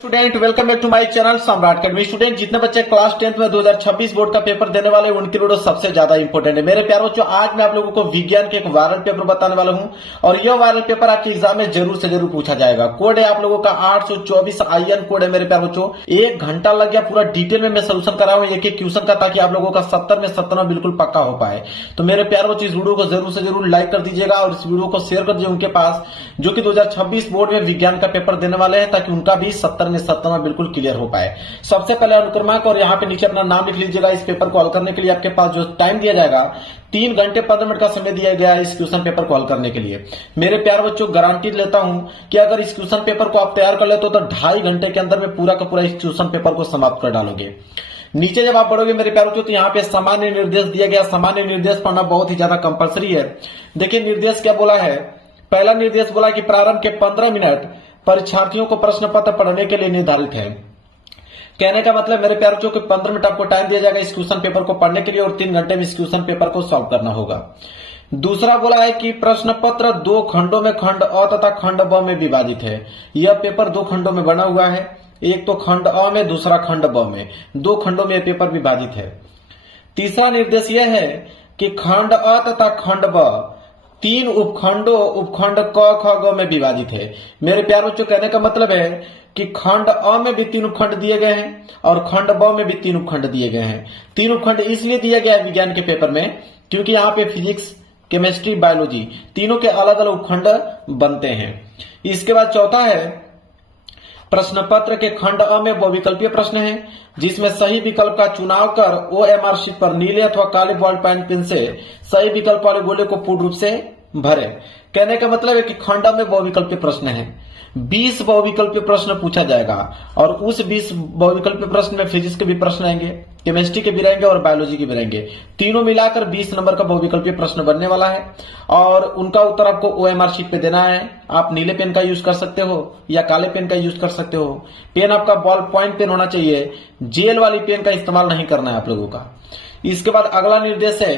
Student welcome back to my channel Samrat academy. Student जितने बच्चे class 10th में 2026 board का पेपर देने वाले उनके लिए सबसे ज्यादा इंपॉर्टेंट है। मेरे प्यारे बच्चों, आज मैं आप लोगों को विज्ञान के एक वायरल पेपर बताने वाला हूं और यह वायरल पेपर आपके एग्जाम में जरूर से जरूर पूछा जाएगा। कोड है आप लोगों का 824 IN कोड है। मेरे प्यारे बच्चों, 1 घंटा लग गया पूरा डिटेल में मैं सोल्यूशन करा हूं एक एक क्वेश्चन का, ताकि आप लोगों का 70 में 70 बिल्कुल पक्का हो पाए। तो मेरे प्यारे बच्चों, इस वीडियो को जरूर से जरूर लाइक कर दीजिएगा और इस वीडियो को शेयर कर दीजिए उनके पास जो कि 2026 बोर्ड में विज्ञान का पेपर देने वाले हैं, ताकि उनका भी 70 में 70 बिल्कुल क्लियर हो पाए। सबसे पहले अनुक्रमांक और यहाँ पे नीचे अपना नाम लिख लीजिएगा। इस पेपर को हल करने के लिए आपके पास जो टाइम दिया जाएगा 3 घंटे 15 मिनट का समय दिया गया है इस क्वेश्चन पेपर को हल करने के लिए। मेरे प्यारे बच्चों, गारंटी लेता हूं कि अगर इस क्वेश्चन पेपर को आप तैयार कर लेते हो तो 2.5 घंटे के अंदर में पूरा का पूरा इस क्वेश्चन पेपर को समाप्त कर डालोगे। नीचे जब आप पढ़ोगे मेरे प्यारे बच्चों, तो यहाँ पे सामान्य निर्देश दिया गया। सामान्य निर्देश पढ़ना बहुत ही ज्यादा कंपलसरी है। देखिए निर्देश क्या बोला है। पहला निर्देश बोला कि प्रारंभ के 15 मिनट परीक्षार्थियों को प्रश्न पत्र पढ़ने के लिए निर्धारित है। कहने का मतलब मेरे प्यारे बच्चों, 15 मिनट आपको टाइम दिया जाएगा इस क्वेश्चन पेपर को पढ़ने के लिए और 3 घंटे में इस क्वेश्चन पेपर को सॉल्व करना होगा। दूसरा बोला है कि प्रश्न पत्र 2 खंडों में खंड अ तथा खंड ब में विभाजित है। यह पेपर 2 खंडों में बना हुआ है, एक तो खंड अ में, दूसरा खंड ब में। 2 खंडों में यह पेपर विभाजित है। तीसरा निर्देश यह है कि खंड अ तथा खंड ब 3 उपखंड क ख ग में विभाजित है। मेरे प्यारे बच्चों, कहने का मतलब है कि खंड अ में भी 3 उपखंड दिए गए हैं और खंड ब में भी 3 उपखंड दिए गए हैं। 3 उपखंड इसलिए दिया गया है विज्ञान के पेपर में क्योंकि यहाँ पे फिजिक्स, केमिस्ट्री, बायोलॉजी तीनों के अलग अलग उपखंड बनते हैं। इसके बाद चौथा है प्रश्न पत्र के खंड अ में बहुविकल्पीय प्रश्न है, जिसमें सही विकल्प का चुनाव कर OMR शीट पर नीले अथवा काले बॉल पेन से सही विकल्प वाले गोले को पूर्ण रूप से भरे। कहने का मतलब है कि खंड अ में बहुविकल्पीय प्रश्न है, 20 बहुविकल्पीय प्रश्न पूछा जाएगा और उस 20 बहुविकल्पीय प्रश्न में फिजिक्स के भी प्रश्न रहेंगे, केमिस्ट्री के भी रहेंगे और बायोलॉजी के भी रहेंगे। तीनों मिलाकर 20 नंबर का बहुविकल्पीय प्रश्न बनने वाला है और उनका उत्तर आपको OMR शीट पे देना है। आप नीले पेन का यूज कर सकते हो या काले पेन का यूज कर सकते हो। पेन आपका बॉल पॉइंट पेन होना चाहिए, जेल वाली पेन का इस्तेमाल नहीं करना है आप लोगों का। इसके बाद अगला निर्देश है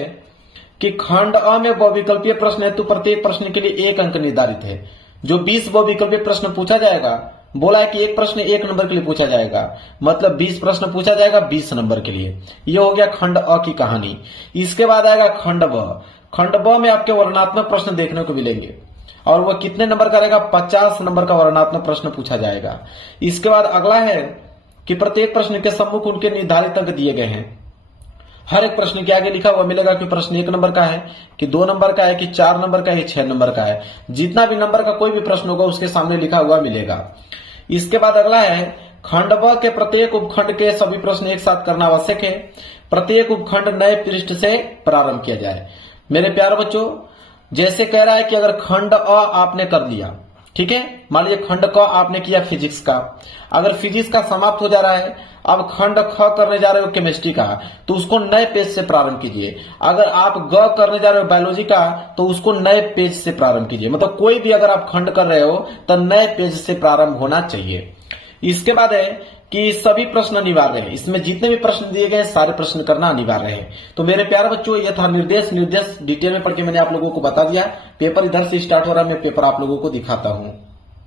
कि खंड अ में बहुविकल्पीय प्रश्न हेतु प्रत्येक प्रश्न के लिए 1 अंक निर्धारित है। जो 20 बहुविकल्पीय प्रश्न पूछा जाएगा, बोला है कि एक प्रश्न 1 नंबर के लिए पूछा जाएगा, मतलब 20 प्रश्न पूछा जाएगा 20 नंबर के लिए। यह हो गया खंड अ की कहानी। इसके बाद आएगा खंड ब। खंड ब में आपके वर्णनात्मक प्रश्न देखने को मिलेंगे और वह कितने नंबर का रहेगा, 50 नंबर का वर्णनात्मक प्रश्न पूछा जाएगा। इसके बाद अगला है कि प्रत्येक प्रश्न के सम्मुख उनके निर्धारित अंक दिए गए हैं। हर एक प्रश्न के आगे लिखा हुआ मिलेगा कि प्रश्न 1 नंबर का है, कि 2 नंबर का है, कि 4 नंबर का है, 6 नंबर का है। जितना भी नंबर का कोई भी प्रश्न होगा उसके सामने लिखा हुआ मिलेगा। इसके बाद अगला है खंड ब के प्रत्येक उपखंड के सभी प्रश्न एक साथ करना आवश्यक है। प्रत्येक उपखंड नए पृष्ठ से प्रारंभ किया जाए। मेरे प्यारे बच्चों, जैसे कह रहा है कि अगर खंड अ आपने कर लिया, ठीक है, मान लीजिए खंड क आपने किया फिजिक्स का, अगर फिजिक्स का समाप्त हो जा रहा है, अब खंड ख करने जा रहे हो केमिस्ट्री का, तो उसको नए पेज से प्रारंभ कीजिए। अगर आप ग करने जा रहे हो बायोलॉजी का, तो उसको नए पेज से प्रारंभ कीजिए। मतलब कोई भी अगर आप खंड कर रहे हो तो नए पेज से प्रारंभ होना चाहिए। इसके बाद है कि सभी प्रश्न अनिवार्य है। इसमें जितने भी प्रश्न दिए गए सारे प्रश्न करना अनिवार्य है। तो मेरे प्यारे बच्चों, यह था निर्देश डिटेल में पढ़ के मैंने आप लोगों को बता दिया। पेपर इधर से स्टार्ट हो रहा है, मैं पेपर आप लोगों को दिखाता हूँ।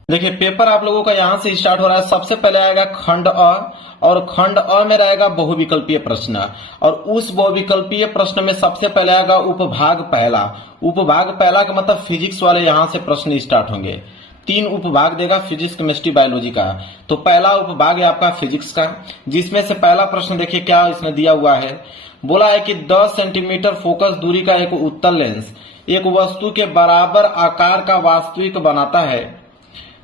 देखिए पेपर आप लोगों का यहां से स्टार्ट हो रहा है। सबसे पहले आएगा खंड अ और खंड अ में रहेगा बहुविकल्पीय प्रश्न और उस बहुविकल्पीय प्रश्न में सबसे पहले आएगा उपभाग पहला। उपभाग पहला का मतलब फिजिक्स वाले यहां से प्रश्न स्टार्ट होंगे। 3 उपभाग देगा फिजिक्स, केमिस्ट्री, बायोलॉजी का। तो पहला उपभाग है आपका फिजिक्स का, जिसमें से पहला प्रश्न देखिए क्या इसने दिया हुआ है। बोला है कि 10 सेंटीमीटर फोकस दूरी का एक उत्तल लेंस एक वस्तु के बराबर आकार का वास्तविक बनाता है,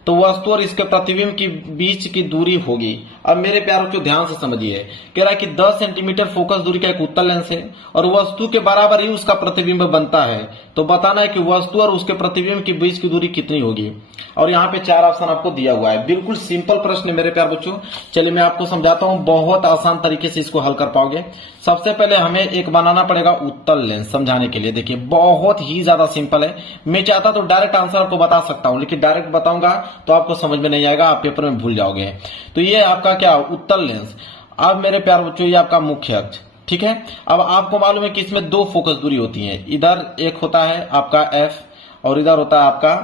तो वस्तु और इसके प्रतिबिंब के बीच की दूरी होगी। अब मेरे प्यारों को ध्यान से समझिए, कह रहा है कि 10 सेंटीमीटर फोकस दूरी का एक उत्तल लेंस है और वस्तु के बराबर ही उसका प्रतिबिंब बनता है, तो बताना है कि वस्तु और उसके प्रतिबिंब के बीच की दूरी कितनी होगी। और यहाँ पे 4 ऑप्शन आपको दिया हुआ है। बिल्कुल सिंपल प्रश्न है मेरे प्यार बच्चों। चलिए मैं आपको समझाता हूँ, बहुत आसान तरीके से इसको हल कर पाओगे। सबसे पहले हमें एक बनाना पड़ेगा उत्तल लेंस समझाने के लिए। देखिए बहुत ही ज्यादा सिंपल है। मैं चाहता तो डायरेक्ट आंसर आपको बता सकता हूँ, लेकिन डायरेक्ट बताऊंगा तो आपको समझ में नहीं आएगा, आप पेपर में भूल जाओगे। तो ये आपका क्या उत्तल लेंस। अब मेरे प्यार बच्चों, ये आपका मुख्य अक्ष, ठीक है। अब आपको मालूम है कि इसमें 2 फोकस दूरी होती है। इधर एक होता है आपका F और इधर होता है आपका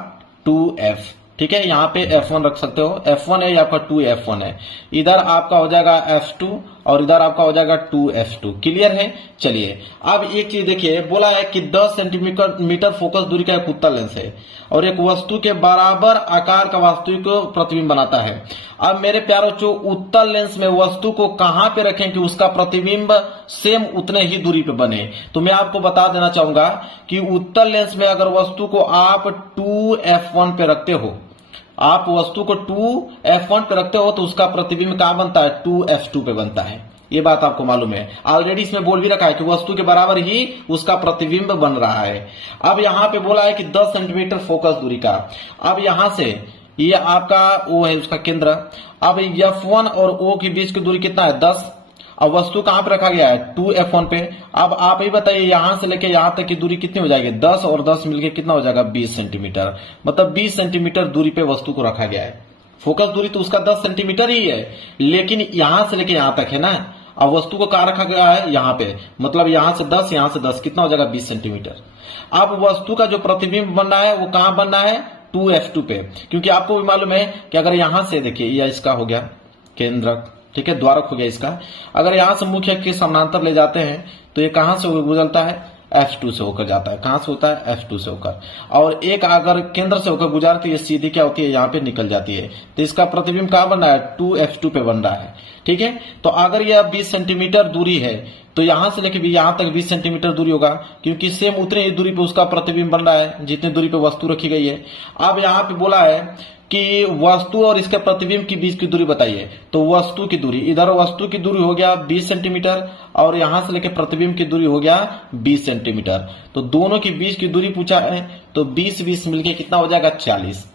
2F, ठीक है, यहाँ पे F1 रख सकते हो, F1 है, आपका 2F1 है, इधर आपका हो जाएगा F2 और इधर आपका हो जाएगा 2F2। क्लियर है। चलिए अब एक चीज देखिए, बोला है कि 10 सेंटीमीटर फोकस दूरी का एक उत्तल लेंस है और एक वस्तु के बराबर आकार का वास्तविक प्रतिबिंब बनाता है। अब मेरे प्यारो बच्चों, उत्तल लेंस में वस्तु को कहां पे रखें कि उसका प्रतिबिंब सेम उतने ही दूरी पे बने। तो मैं आपको बता देना चाहूंगा कि उत्तल लेंस में अगर वस्तु को आप 2F1 पे रखते हो, आप वस्तु को 2F1 पे रखते हो तो उसका प्रतिबिंब कहां बनता है, 2F2 पे बनता है। ये बात आपको मालूम है, ऑलरेडी इसमें बोल भी रखा है कि वस्तु के बराबर ही उसका प्रतिबिंब बन रहा है। अब यहां पे बोला है कि 10 सेंटीमीटर फोकस दूरी का। अब यहां से ये आपका O है, उसका केंद्र। अब F1 और O के बीच की दूरी कितना है, 10। अब वस्तु कहां पे रखा गया है, 2F1 पे। अब आप ही बताइए यहां से लेके यहां तक की दूरी कितनी हो जाएगी, 10 और 10 मिलके कितना हो जाएगा, 20 सेंटीमीटर। मतलब 20 सेंटीमीटर दूरी पे वस्तु को रखा गया है। फोकस दूरी तो उसका 10 सेंटीमीटर ही है, लेकिन यहां से लेके यहां तक है ना। अब वस्तु को कहां रखा गया है, यहां पे, मतलब यहां से 10, यहां से 10, कितना हो जाएगा, 20 सेंटीमीटर। अब वस्तु का जो प्रतिबिंब बनना है वो कहां बनना है, 2F2 पे, क्योंकि आपको भी मालूम है कि अगर यहां से देखिए, यह इसका हो गया केंद्रक, ठीक है, द्वारक हो गया इसका। अगर यहां से मुख्य के समानांतर ले जाते हैं तो ये कहां से गुजरता है, F2 से होकर जाता है। कहां से होता है, F2 से होकर। और एक अगर केंद्र से होकर गुजरती है, सीधी क्या होती है, यहां पे निकल जाती है। तो इसका प्रतिबिंब कहां बन रहा है, 2F2 पे बन रहा है। ठीक है, तो अगर यह 20 सेंटीमीटर दूरी है तो यहां से लेके भी यहां तक 20 सेंटीमीटर दूरी होगा, क्योंकि सेम उतनी ही दूरी पे उसका प्रतिबिंब बन रहा है जितनी दूरी पे वस्तु रखी गई है। अब यहां पे बोला है कि वस्तु और इसके प्रतिबिंब के बीच की दूरी बताइए। तो वस्तु की दूरी, इधर वस्तु की दूरी हो गया 20 सेंटीमीटर और यहां से लेकर प्रतिबिंब की दूरी हो गया 20 सेंटीमीटर। तो दोनों के बीच की दूरी पूछा है, तो 20-20 मिलके कितना हो जाएगा, 40।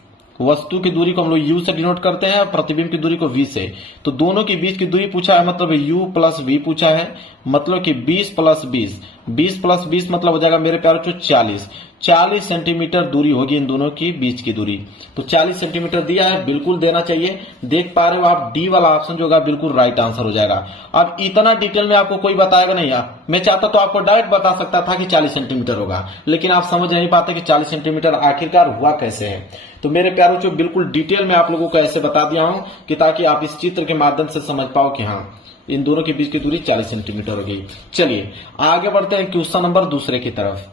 वस्तु की दूरी को हम लोग U से डिनोट करते हैं, प्रतिबिंब की दूरी को V से। तो दोनों के बीच की दूरी पूछा है, मतलब U प्लस V पूछा है, मतलब कि 20 प्लस 20, 20 प्लस 20 मतलब हो जाएगा मेरे प्यारे बच्चों 40। 40 सेंटीमीटर दूरी होगी इन दोनों की बीच की दूरी। तो 40 सेंटीमीटर दिया है, बिल्कुल देना चाहिए। देख पा रहे हो आप, डी वाला ऑप्शन जो होगा बिल्कुल राइट आंसर हो जाएगा। अब इतना डिटेल में आपको कोई बताएगा नहीं यार, मैं चाहता तो आपको डायरेक्ट बता सकता था कि 40 सेंटीमीटर होगा, लेकिन आप समझ नहीं पाते कि 40 सेंटीमीटर आखिरकार हुआ कैसे है। तो मेरे प्यारों जो बिल्कुल डिटेल में आप लोगों को ऐसे बता दिया हूं कि ताकि आप इस चित्र के माध्यम से समझ पाओ कि हाँ, इन दोनों के बीच की दूरी 40 सेंटीमीटर हो गई। चलिए आगे बढ़ते हैं क्वेश्चन नंबर दूसरे की तरफ।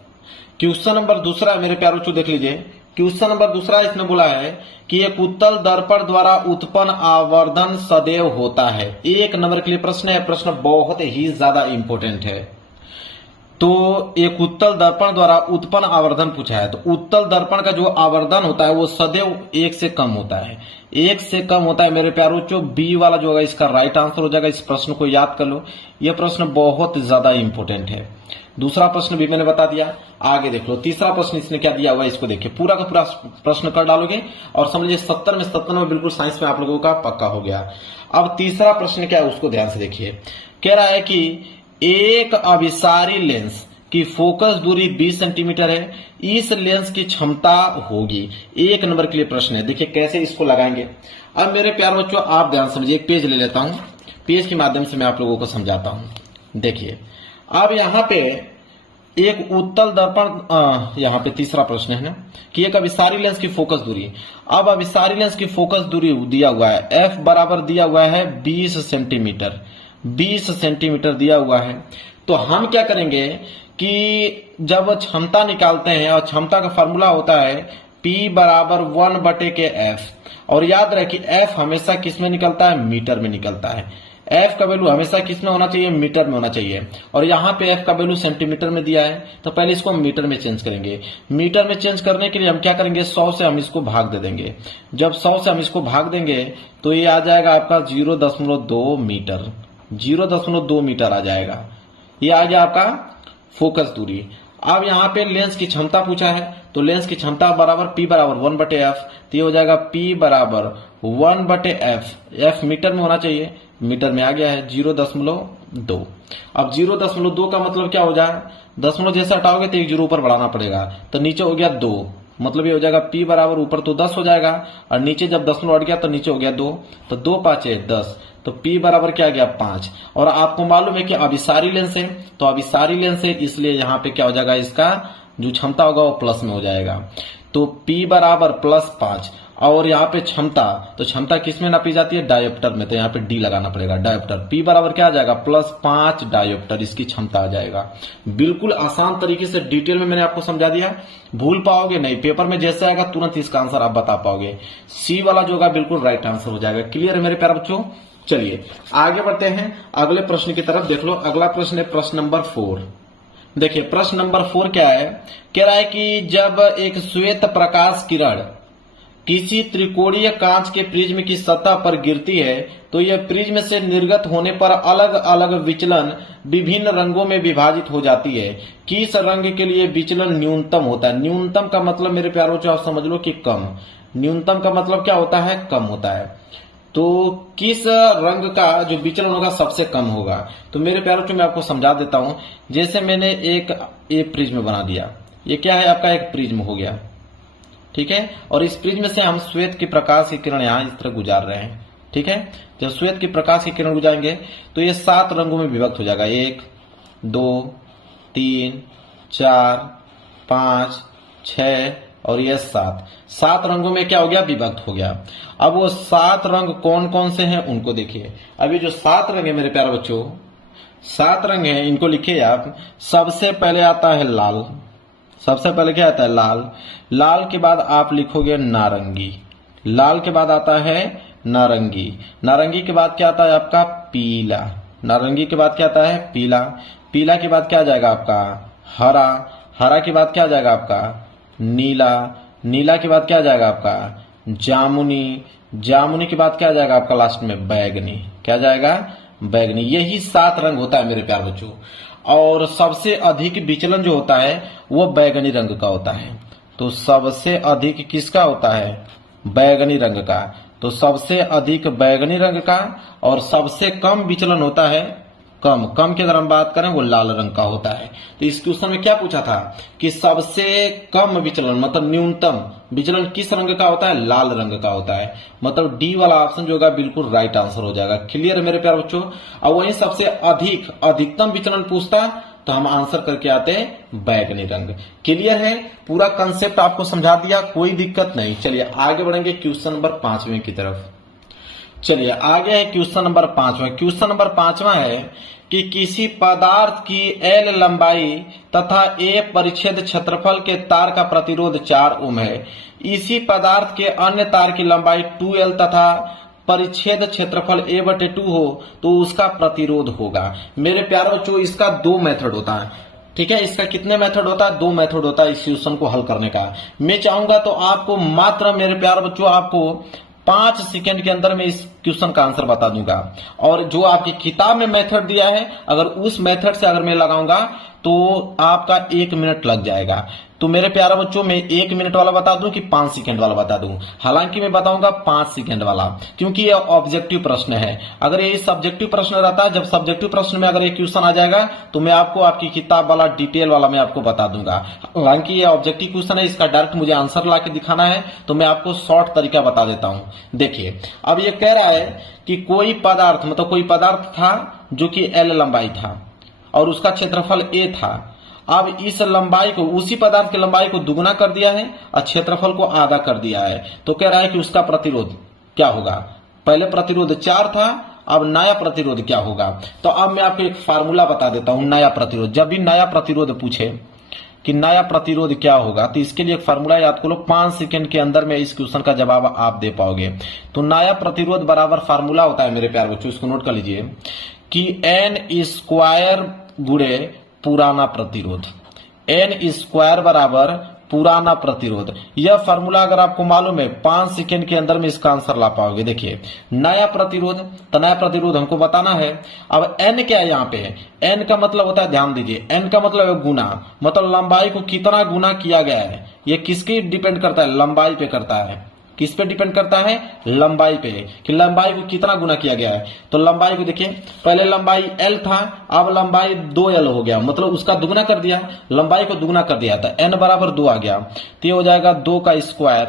क्वेश्चन नंबर दूसरा मेरे प्यारों को देख लीजिए। क्वेश्चन नंबर दूसरा इसने बोला है कि एक उत्तल दर्पण द्वारा उत्पन्न आवर्धन सदैव होता है। एक नंबर के लिए प्रश्न है, प्रश्न बहुत ही ज्यादा इंपॉर्टेंट है। तो एक उत्तल दर्पण द्वारा उत्पन्न आवर्धन पूछा है। तो उत्तल दर्पण का जो आवर्धन होता है वो सदैव 1 से कम होता है, 1 से कम होता है मेरे प्यारों। जो बी वाला जो होगा इसका राइट आंसर हो जाएगा। इस प्रश्न को याद कर लो, यह प्रश्न बहुत ज्यादा इंपॉर्टेंट है। दूसरा प्रश्न भी मैंने बता दिया, आगे देख लो। तीसरा प्रश्न इसने क्या दिया हुआ है, इसको देखिए, पूरा का पूरा प्रश्न कर डालोगे और समझ लीजिए 70 में 97 बिल्कुल साइंस में आप लोगों का पक्का हो गया। अब तीसरा प्रश्न क्या है उसको ध्यान से देखिए। कह रहा है कि एक अभिसारी लेंस की फोकस दूरी 20 सेंटीमीटर है, इस लेंस की क्षमता होगी। एक नंबर के लिए प्रश्न है। देखिए कैसे इसको लगाएंगे। अब मेरे प्यारे बच्चों आप ध्यान समझिए, एक पेज ले लेता हूं, पेज के माध्यम से मैं आप लोगों को समझाता हूं। देखिए अब यहां पे एक उत्तल दर्पण, यहां पे तीसरा प्रश्न है ना कि एक अभिसारी लेंस की फोकस दूरी। अब अभिसारी लेंस की फोकस दूरी दिया हुआ है, एफ बराबर दिया हुआ है 20 सेंटीमीटर, 20 सेंटीमीटर दिया हुआ है। तो हम क्या करेंगे कि जब क्षमता निकालते हैं, और क्षमता का फॉर्मूला होता है P बराबर 1/F, और याद रहे कि F हमेशा किस में निकलता है, मीटर में निकलता है। F का वैल्यू हमेशा किस में होना चाहिए, मीटर में होना चाहिए। और यहाँ पे F का वैल्यू सेंटीमीटर में दिया है, तो पहले इसको हम मीटर में चेंज करेंगे। मीटर में चेंज करने के लिए हम क्या करेंगे, 100 से हम इसको भाग दे देंगे। जब 100 से हम इसको भाग देंगे तो ये आ जाएगा आपका 0.2 मीटर, 0.2 मीटर आ जाएगा। ये आ गया आपका फोकस दूरी। अब यहाँ पे लेंस की क्षमता पूछा है, तो लेंस की क्षमता बराबर P बराबर 1/F, तो ये हो जाएगा P बराबर 1/F। F मीटर में होना चाहिए, मीटर में आ गया है 0.2। अब 0.2 का मतलब क्या हो जाए, दशमलव जैसे हटाओगे तो 1 जीरो ऊपर बढ़ाना पड़ेगा, तो नीचे हो गया 2, मतलब ये हो जाएगा P बराबर ऊपर तो 10 हो जाएगा, और नीचे जब दशमलव हट गया तो नीचे हो गया 2, तो 2 5 10, तो P बराबर क्या आ गया 5। और आपको मालूम है कि अभिसारी लेंस है, तो अभिसारी लेंस है इसलिए यहाँ पे क्या हो जाएगा, इसका जो क्षमता होगा वो प्लस में हो जाएगा। तो P बराबर +5। और यहाँ पे क्षमता, तो क्षमता किस में नापी जाती है? डायोप्टर में। तो यहाँ पे डी लगाना पड़ेगा, डायोप्टर। P बराबर क्या आ जाएगा? +5 डायोप्टर इसकी क्षमता आ जाएगा। बिल्कुल आसान तरीके से डिटेल में मैंने आपको समझा दिया, भूल पाओगे नहीं। पेपर में जैसे आएगा तुरंत इसका आंसर आप बता पाओगे। सी वाला जो होगा बिल्कुल राइट आंसर हो जाएगा। क्लियर है मेरे प्यारे बच्चों? चलिए आगे बढ़ते हैं अगले प्रश्न की तरफ। देख लो अगला प्रश्न है प्रश्न नंबर 4। देखिए प्रश्न नंबर 4 क्या है? कह रहा है कि जब एक श्वेत प्रकाश किरण किसी त्रिकोणीय कांच के प्रिज्म की सतह पर गिरती है तो यह प्रिज्म से निर्गत होने पर अलग अलग विचलन विभिन्न रंगों में विभाजित हो जाती है। किस रंग के लिए विचलन न्यूनतम होता है? न्यूनतम का मतलब मेरे प्यारों बच्चों आप समझ लो कि कम। न्यूनतम का मतलब क्या होता है? कम होता है। तो किस रंग का जो विचलन होगा सबसे कम होगा? तो मेरे प्यारों बच्चों मैं आपको समझा देता हूं। जैसे मैंने एक ये प्रिज्म बना दिया, ये क्या है? आपका एक प्रिज्म हो गया, ठीक है। और इस प्रिज्म से हम श्वेत की प्रकाश की किरण यहां इस तरह गुजार रहे हैं, ठीक है। जब श्वेत की प्रकाश की किरण गुजारेंगे तो ये 7 रंगों में विभक्त हो जाएगा। 1 2 3 4 5 6 और ये 7 रंगों में क्या हो गया? विभक्त हो गया। अब वो 7 रंग कौन कौन से हैं उनको देखिए। अभी जो 7 रंग है मेरे प्यारे बच्चों, 7 रंग हैं, इनको लिखिए आप। सबसे पहले आता है लाल। सबसे पहले क्या आता है? लाल। लाल के बाद आप लिखोगे नारंगी। लाल के बाद आता है नारंगी। नारंगी के बाद क्या आता है आपका? पीला। नारंगी के बाद क्या आता है? पीला। पीला के बाद क्या आ जाएगा आपका? हरा। हरा के बाद क्या आ जाएगा आपका? नीला। नीला के बाद क्या आ जाएगा आपका? जामुनी। जामुनी के बाद क्या आ जाएगा आपका? लास्ट में बैगनी। क्या जाएगा? बैगनी। यही 7 रंग होता है मेरे प्यार बच्चों। और सबसे अधिक विचलन जो होता है वो बैगनी रंग का होता है। तो सबसे अधिक किसका होता है? बैगनी रंग का। तो सबसे अधिक बैगनी रंग का और सबसे कम विचलन होता है, कम की अगर हम बात करें वो लाल रंग का होता है। तो इस क्वेश्चन में क्या पूछा था कि सबसे कम विचलन मतलब न्यूनतम विचलन किस रंग का होता है? लाल रंग का होता है। मतलब डी वाला ऑप्शन जो होगा बिल्कुल राइट आंसर हो जाएगा। क्लियर है मेरे प्यारे बच्चों? और वहीं सबसे अधिकतम विचलन पूछता तो हम आंसर करके आते हैं बैगनी रंग। क्लियर है? पूरा कंसेप्ट आपको समझा दिया, कोई दिक्कत नहीं। चलिए आगे बढ़ेंगे क्वेश्चन नंबर 5वें की तरफ। चलिए आगे है क्वेश्चन नंबर 5वां। क्वेश्चन नंबर 5वां है कि किसी पदार्थ की L लंबाई तथा A परिच्छेद क्षेत्रफल के तार का प्रतिरोध 4 ओम है। इसी पदार्थ के अन्य तार की लंबाई 2L तथा परिच्छेद क्षेत्रफल A/2 हो तो उसका प्रतिरोध होगा। मेरे प्यारे बच्चों इसका 2 मेथड होता है, ठीक है। इसका कितने मेथड होता है? 2 मेथड होता है इस क्वेश्चन को हल करने का। मैं चाहूंगा तो आपको मात्र मेरे प्यारे बच्चों आपको 5 सेकंड के अंदर में इस क्वेश्चन का आंसर बता दूंगा। और जो आपकी किताब में मेथड दिया है अगर उस मेथड से अगर मैं लगाऊंगा तो आपका 1 मिनट लग जाएगा। तो मेरे प्यारे बच्चों मैं 1 मिनट वाला बता दूं कि 5 सेकंड वाला बता दूं? हालांकि मैं बताऊंगा 5 सेकंड वाला, क्योंकि ये ऑब्जेक्टिव प्रश्न है। अगर ये सब्जेक्टिव प्रश्न रहता है, जब सब्जेक्टिव प्रश्न में अगर ये क्वेश्चन आ जाएगा तो मैं आपको आपकी किताब वाला डिटेल वाला मैं आपको बता दूंगा। हालांकि ये ऑब्जेक्टिव क्वेश्चन है, इसका डायरेक्ट मुझे आंसर ला के दिखाना है तो मैं आपको शॉर्ट तरीका बता देता हूं। देखिए अब ये कह रहा है कि कोई पदार्थ मतलब कोई पदार्थ था जो कि L लंबाई था और उसका क्षेत्रफल A था। अब इस लंबाई को, उसी पदार्थ की लंबाई को दुगुना कर दिया है और क्षेत्रफल को आधा कर दिया है। तो कह रहा है कि उसका प्रतिरोध क्या होगा? पहले प्रतिरोध 4 था, अब नया प्रतिरोध क्या होगा? तो अब मैं आपको एक फार्मूला बता देता हूं नया प्रतिरोध। जब भी नया प्रतिरोध पूछे कि नया प्रतिरोध क्या होगा तो इसके लिए एक फार्मूला याद करो। 5 सेकंड के अंदर में इस क्वेश्चन का जवाब आप दे पाओगे। तो नया प्रतिरोध बराबर फार्मूला होता है मेरे प्यारे बच्चों, इसको नोट कर लीजिए कि n² गुणे पुराना प्रतिरोध। n² बराबर पुराना प्रतिरोध। यह फार्मूला अगर आपको मालूम है 5 सेकंड के अंदर में इसका आंसर ला पाओगे। देखिए नया प्रतिरोध, तो नया प्रतिरोध हमको बताना है। अब n क्या है यहाँ पे? n का मतलब होता है, ध्यान दीजिए, n का मतलब है गुना, मतलब लंबाई को कितना गुना किया गया है। ये किसके डिपेंड करता है? लंबाई पे करता है। किस पे डिपेंड करता है? लंबाई पे, कि लंबाई को कितना गुना किया गया है। तो लंबाई को देखिए, पहले लंबाई L था, अब लंबाई 2L हो गया, मतलब उसका दुगुना कर दिया, लंबाई को दुगुना कर दिया था। n बराबर 2 आ गया तो ये हो जाएगा 2 का स्क्वायर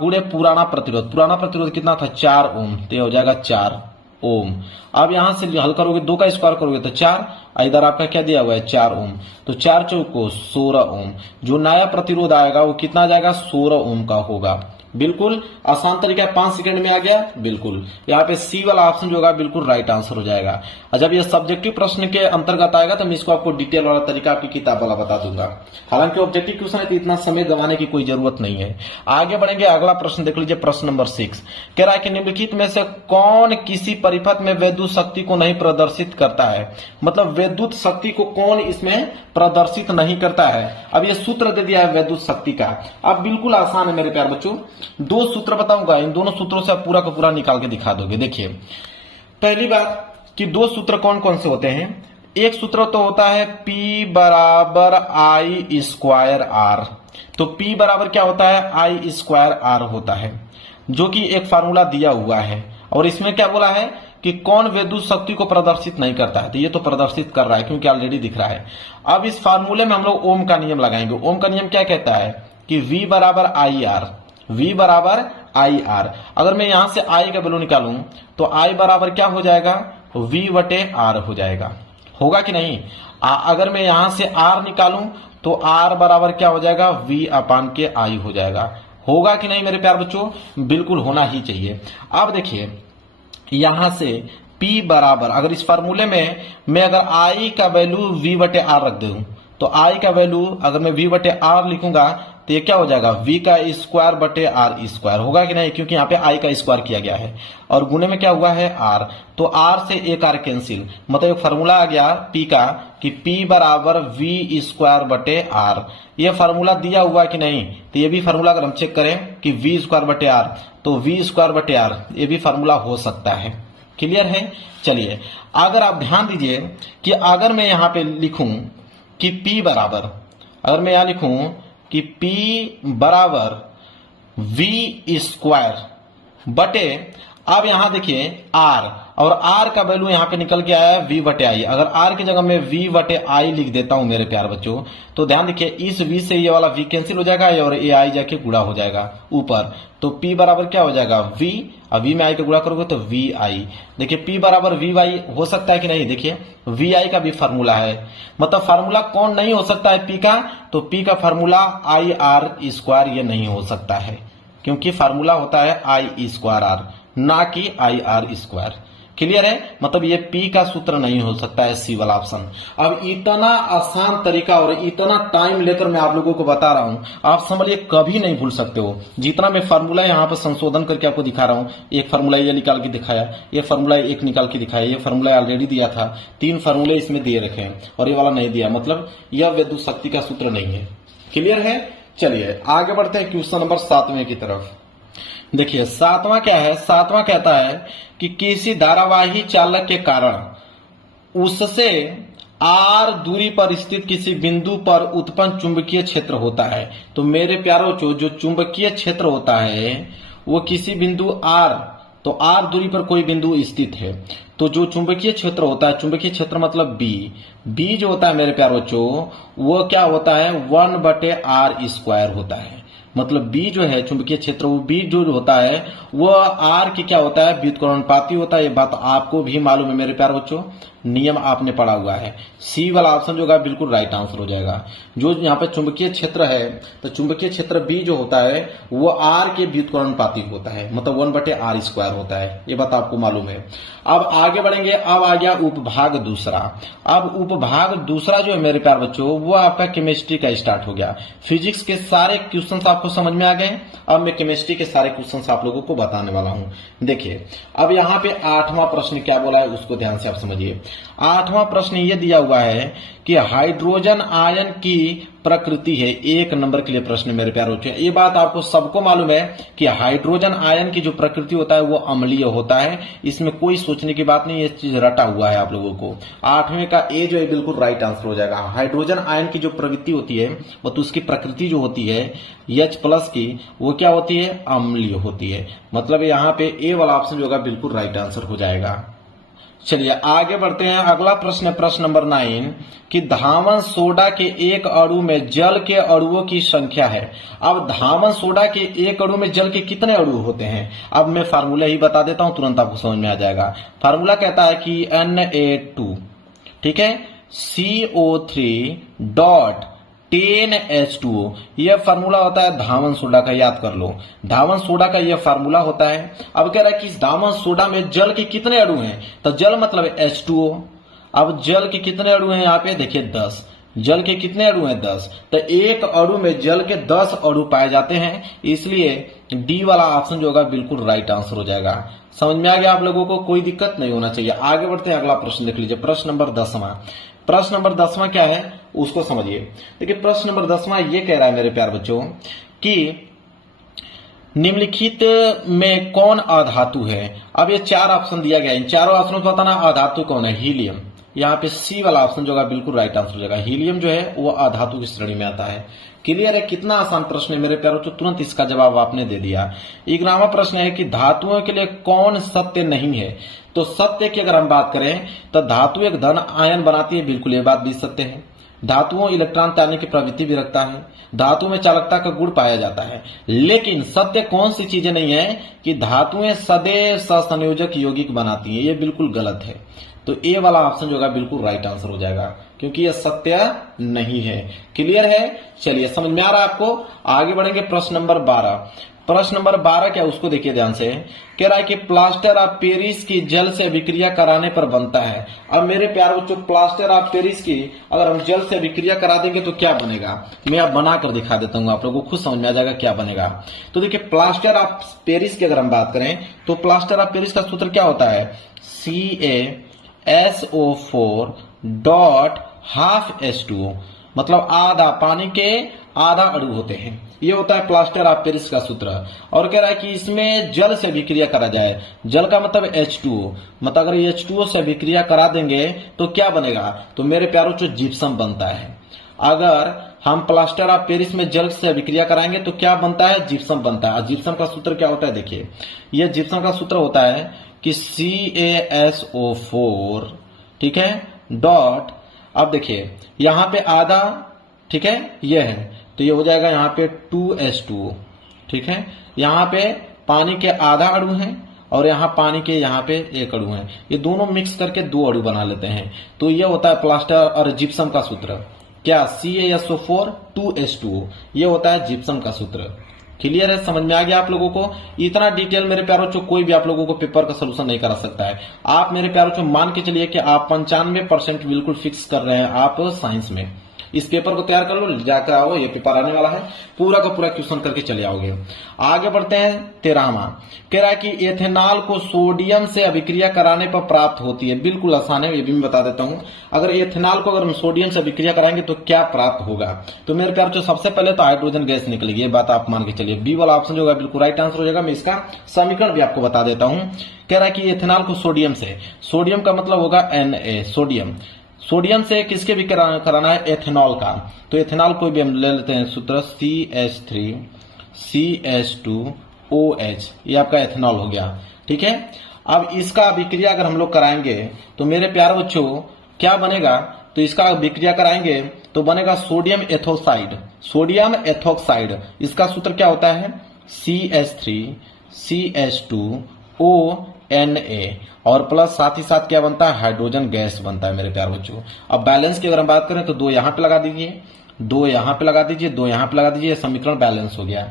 गुणे पुराना प्रतिरोध। पुराना प्रतिरोध कितना था? 4 ओम, तो ये हो जाएगा 4 ओम। अब यहां से हल करोगे, 2 का स्क्वायर करोगे तो 4, इधर आपका क्या दिया हुआ है? 4 ओम। तो 4 चौको 16 ओम। जो नया प्रतिरोध आएगा वो कितना जाएगा? 16 ओम का होगा। बिल्कुल आसान तरीका है, 5 सेकंड में आ गया। बिल्कुल यहाँ पे सी वाला ऑप्शन जो होगा बिल्कुल राइट आंसर हो जाएगा। और जब ये सब्जेक्टिव प्रश्न के अंतर्गत आएगा तो मैं इसको आपको डिटेल वाला तरीका आपकी किताब वाला बता दूंगा। हालांकि ऑब्जेक्टिव क्वेश्चन है तो इतना समय गंवाने की कोई जरूरत नहीं है। आगे बढ़ेंगे, अगला प्रश्न देख लीजिए, प्रश्न नंबर 6 कह रहा है कि निम्नलिखित में से कौन किसी परिपथ में विद्युत शक्ति को नहीं प्रदर्शित करता है। मतलब विद्युत शक्ति को कौन इसमें प्रदर्शित नहीं करता है। अब ये सूत्र दे दिया है विद्युत शक्ति का। अब बिल्कुल आसान है मेरे प्यारे बच्चों, 2 सूत्र बताऊंगा, इन दोनों सूत्रों से आप पूरा का पूरा निकाल के दिखा दोगे। देखिए पहली बात कि 2 सूत्र कौन कौन से होते हैं। एक सूत्र तो होता है P बराबर I स्क्वायर R। तो P बराबर क्या होता है, I स्क्वायर R होता है, जो कि एक फार्मूला दिया हुआ है। और इसमें क्या बोला है कि कौन विद्युत शक्ति को प्रदर्शित नहीं करता है, तो ये तो प्रदर्शित कर रहा है क्योंकि ऑलरेडी दिख रहा है। अब इस फार्मूले में हम लोग ओम का नियम लगाएंगे। ओम का नियम क्या कहता है कि V बराबर आई आर, V बराबर आई आर। अगर मैं यहां से I का वैल्यू निकालूं तो I बराबर क्या हो जाएगा, V बटे R हो जाएगा। होगा कि नहीं। अगर मैं यहां से R निकालूं तो R बराबर क्या हो जाएगा, V अपान के I हो जाएगा। होगा कि नहीं मेरे प्यार बच्चों, बिल्कुल होना ही चाहिए। अब देखिए यहां से P बराबर, अगर इस फार्मूले में मैं अगर I का वैल्यू V बटे R रख दूं तो I का वैल्यू अगर मैं V बटे R लिखूंगा तो ये क्या हो जाएगा, V का स्क्वायर बटे R स्क्वायर। होगा कि नहीं, क्योंकि यहाँ पे I का स्क्वायर किया गया है और गुणे में क्या हुआ है R, तो R से एक R कैंसिल, मतलब एक फार्मूला आ गया P का कि P बराबर V स्क्वायर बटे R। ये फार्मूला दिया हुआ कि नहीं, तो ये भी फार्मूला अगर हम चेक करें कि V स्क्वायर बटे R, तो V स्क्वायर बटे R ये भी फार्मूला हो सकता है। क्लियर है। चलिए अगर आप ध्यान दीजिए कि अगर मैं यहाँ पे लिखूं कि P बराबर, अगर मैं यहां लिखूं कि P बराबर V स्क्वायर बटे, अब यहां देखिए R, और R का वैल्यू यहां पे निकल के आया है V बटे I। अगर R की जगह मैं V बटे I लिख देता हूं मेरे प्यार बच्चों, तो ध्यान देखिए इस V से ये वाला V कैंसिल हो जाएगा और ये I जाके गुणा हो जाएगा ऊपर, तो P बराबर क्या हो जाएगा V, अब V में I का गुणा करोगे तो VI। देखिए P बराबर VY हो सकता है कि नहीं, देखिए VI का भी फार्मूला है। मतलब फार्मूला कौन नहीं हो सकता है P का, तो P का फार्मूला IR स्क्वायर ये नहीं हो सकता है, क्योंकि फार्मूला होता है I स्क्वायर R ना कि IR स्क्वायर। क्लियर है, मतलब ये P का सूत्र नहीं हो सकता है, सी वाला ऑप्शन। अब इतना आसान तरीका और इतना टाइम लेकर मैं आप लोगों को बता रहा हूं, आप समझिए कभी नहीं भूल सकते हो। जितना मैं फार्मूला यहाँ पर संशोधन करके आपको दिखा रहा हूं, एक फार्मूला ये निकाल के दिखाया, ये फार्मूला एक निकाल के दिखाया, ये फार्मूला ऑलरेडी दिया था, 3 फार्मूले इसमें दिए रखे हैं और ये वाला नहीं दिया, मतलब यह विद्युत शक्ति का सूत्र नहीं है। क्लियर है। चलिए आगे बढ़ते हैं क्वेश्चन नंबर 7वें की तरफ। देखिए 7वां क्या है, 7वां कहता है कि किसी धारावाही चालक के कारण उससे R दूरी पर स्थित किसी बिंदु पर उत्पन्न चुंबकीय क्षेत्र होता है। तो मेरे प्यारों जो चुंबकीय क्षेत्र होता है वो किसी बिंदु R, तो R दूरी पर कोई बिंदु स्थित है, तो जो चुंबकीय क्षेत्र होता है, चुंबकीय क्षेत्र मतलब B जो होता है मेरे प्यारों वो क्या होता है 1 बटे R स्क्वायर होता है। मतलब B जो है चुंबकीय क्षेत्र, वो B जो होता है वो R की क्या होता है व्युत्क्रमानुपाती होता है। ये बात आपको भी मालूम है मेरे प्यारे बच्चों, नियम आपने पढ़ा हुआ है। सी वाला ऑप्शन जो होगा बिल्कुल राइट आंसर हो जाएगा। जो यहाँ पे चुंबकीय क्षेत्र है, तो चुंबकीय क्षेत्र B जो होता है वो R के व्युत्क्रमानुपाती होता है, मतलब 1 बटे R स्क्वायर होता है। ये बात आपको मालूम है। अब आगे बढ़ेंगे, अब आ गया उपभाग दूसरा। अब उपभाग दूसरा जो है मेरे प्यारे बच्चों वो आपका केमिस्ट्री का स्टार्ट हो गया। फिजिक्स के सारे क्वेश्चन आपको समझ में आ गए, अब मैं केमिस्ट्री के सारे क्वेश्चन आप लोगों को बताने वाला हूं। देखिए अब यहाँ पे 8वां प्रश्न क्या बोला है उसको ध्यान से आप समझिए। 8वां प्रश्न ये दिया हुआ है कि हाइड्रोजन आयन की प्रकृति है, 1 नंबर के लिए प्रश्न मेरे प्यारे बच्चों। ये बात आपको सबको मालूम है कि हाइड्रोजन आयन की जो प्रकृति होता है वो अम्लीय होता है, इसमें कोई सोचने की बात नहीं, ये चीज रटा हुआ है आप लोगों को। 8वें का ए जो है बिल्कुल राइट आंसर हो जाएगा। हाइड्रोजन आयन की जो प्रवृत्ति होती है वो तो उसकी प्रकृति जो होती है H+ की वो क्या होती है अम्लीय होती है, मतलब यहाँ पे ए वाला ऑप्शन जो होगा बिल्कुल राइट आंसर हो जाएगा। चलिए आगे बढ़ते हैं, अगला प्रश्न है प्रश्न नंबर 9 कि धावन सोडा के एक अणु में जल के अणुओं की संख्या है। अब धावन सोडा के एक अणु में जल के कितने अणु होते हैं, अब मैं फार्मूला ही बता देता हूं, तुरंत आपको समझ में आ जाएगा। फार्मूला कहता है कि Na2 ठीक है CO3 डॉट 10H2O। यह फार्मूला होता है धावन सोडा का, याद कर लो, धावन सोडा का यह फार्मूला होता है। अब कह रहा है कि इस धावन सोडा में जल के कितने अणु हैं, तो जल मतलब H2O। अब जल के कितने अणु हैं यहाँ पे देखिए 10, जल के कितने अणु हैं 10, तो एक अणु में जल के 10 अणु पाए जाते हैं, इसलिए डी वाला ऑप्शन जो होगा बिल्कुल राइट आंसर हो जाएगा। समझ में आ गया आप लोगों को, कोई दिक्कत नहीं होना चाहिए। आगे बढ़ते हैं, अगला प्रश्न देख लीजिए, प्रश्न नंबर 10वां। प्रश्न नंबर 10वां क्या है उसको समझिए। देखिए प्रश्न नंबर 10वां ये कह रहा है मेरे प्यार बच्चों कि निम्नलिखित में कौन अधातु है। अब ये 4 ऑप्शन दिया गया है, इन चारों ऑप्शनों को बताना अधातु कौन है। हीलियम, यहाँ पे सी वाला ऑप्शन जो है बिल्कुल राइट आंसर हो जाएगा। हीलियम जो है वो अधातु की श्रेणी में आता है। क्लियर है, कितना आसान प्रश्न है मेरे प्यारों, तो तुरंत इसका जवाब आपने दे दिया। 11वां प्रश्न है कि धातुओं के लिए कौन सत्य नहीं है। तो सत्य की अगर हम बात करें तो धातु एक धन आयन बनाती है, बिल्कुल ये बात भी सत्य है। धातुओं इलेक्ट्रॉन त्यागने की प्रवृत्ति भी रखता है, धातु में चालकता का गुण पाया जाता है। लेकिन सत्य कौन सी चीजें नहीं है कि धातुएं सदैव सहसंयोजक यौगिक बनाती हैं, ये बिल्कुल गलत है। तो ए वाला ऑप्शन जो है बिल्कुल राइट आंसर हो जाएगा, क्योंकि यह सत्य नहीं है। क्लियर है, चलिए समझ में आ रहा है आपको। आगे बढ़ेंगे, प्रश्न नंबर 12। प्रश्न नंबर 12 क्या उसको देखिए ध्यान से। कह रहा है कि प्लास्टर ऑफ पेरिस की जल से अभिक्रिया कराने पर बनता है। अब मेरे प्यारे बच्चों, प्लास्टर ऑफ पेरिस की अगर हम जल से अभिक्रिया करा देंगे तो क्या बनेगा, मैं अब बना कर दिखा देता हूं, आप लोगों को खुद समझ में आ जाएगा क्या बनेगा। तो देखिए प्लास्टर ऑफ पेरिस की अगर हम बात करें तो प्लास्टर ऑफ पेरिस का सूत्र क्या होता है, CaSO4 डॉट हाफ H2O, मतलब आधा पानी के आधा अणु होते हैं। ये होता है प्लास्टर ऑफ पेरिस का सूत्र। और कह रहा है कि इसमें जल से अभिक्रिया करा जाए, जल का मतलब H2O, मतलब अगर H2O से अभिक्रिया करा देंगे तो क्या बनेगा, तो मेरे प्यारों जो जिप्सम बनता है। अगर हम प्लास्टर ऑफ पेरिस में जल से अभिक्रिया कराएंगे तो क्या बनता है, जिप्सम बनता है। जिप्सम का सूत्र क्या होता है, देखिए यह जिप्सम का सूत्र होता है कि CaSO4, ठीक है, डॉट, अब देखिए यहां पे आधा, ठीक है, यह है तो ये हो जाएगा यहाँ पे 2H2O, ठीक है। यहाँ पे पानी के आधा अणु है और यहाँ पानी के यहाँ पे एक अणु है, ये दोनों मिक्स करके 2 अणु बना लेते हैं। तो ये होता है प्लास्टर और जिप्सम का सूत्र, क्या, CaSO4 2H2O, ये होता है जिप्सम का सूत्र। क्लियर है, समझ में आ गया आप लोगों को। इतना डिटेल मेरे प्यारों चो कोई भी आप लोगों को पेपर का सोल्यूशन नहीं करा सकता है। आप मेरे प्यारों चो मान के चलिए कि आप 95% बिल्कुल फिक्स कर रहे हैं आप साइंस में। इस पेपर को तैयार कर लो, जाकर आओ, ये पेपर आने वाला है, पूरा का पूरा क्वेश्चन करके चले आओगे। आगे बढ़ते हैं, 13वां। कह रहा है कि एथेनॉल को सोडियम से अभिक्रिया कराने पर प्राप्त होती है। बिल्कुल आसान है, ये भी मैं बता देता हूं। अगर एथेनॉल को अगर हम सोडियम से अभिक्रिया कराएंगे तो क्या प्राप्त होगा, तो मेरे प्यार जो सबसे पहले तो हाइड्रोजन गैस निकलेगी, ये बात आप मान के चलिए। बी वाला ऑप्शन जो होगा बिल्कुल राइट आंसर हो जाएगा। मैं इसका समीकरण भी आपको बता देता हूं। कह रहा है कि एथेनॉल को सोडियम से, सोडियम का मतलब होगा Na, सोडियम, सोडियम से किसके भी कराना है, एथेनॉल का। तो एथेनॉल को भी हम ले लेते हैं सूत्र CH3CH2OH, ये आपका एथेनॉल हो गया, ठीक है। अब इसका अभिक्रिया अगर हम लोग कराएंगे तो मेरे प्यारे बच्चों क्या बनेगा, तो इसका अभिक्रिया कराएंगे तो बनेगा सोडियम एथोक्साइड, सोडियम एथोक्साइड। इसका सूत्र क्या होता है, CH3CH2ONA, और प्लस साथ ही साथ क्या बनता है, हाइड्रोजन गैस बनता है मेरे प्यारे बच्चों। अब बैलेंस की अगर हम बात करें तो 2 यहां पे लगा दीजिए, 2 यहां पे लगा दीजिए, 2 यहां पे लगा दीजिए, समीकरण बैलेंस हो गया।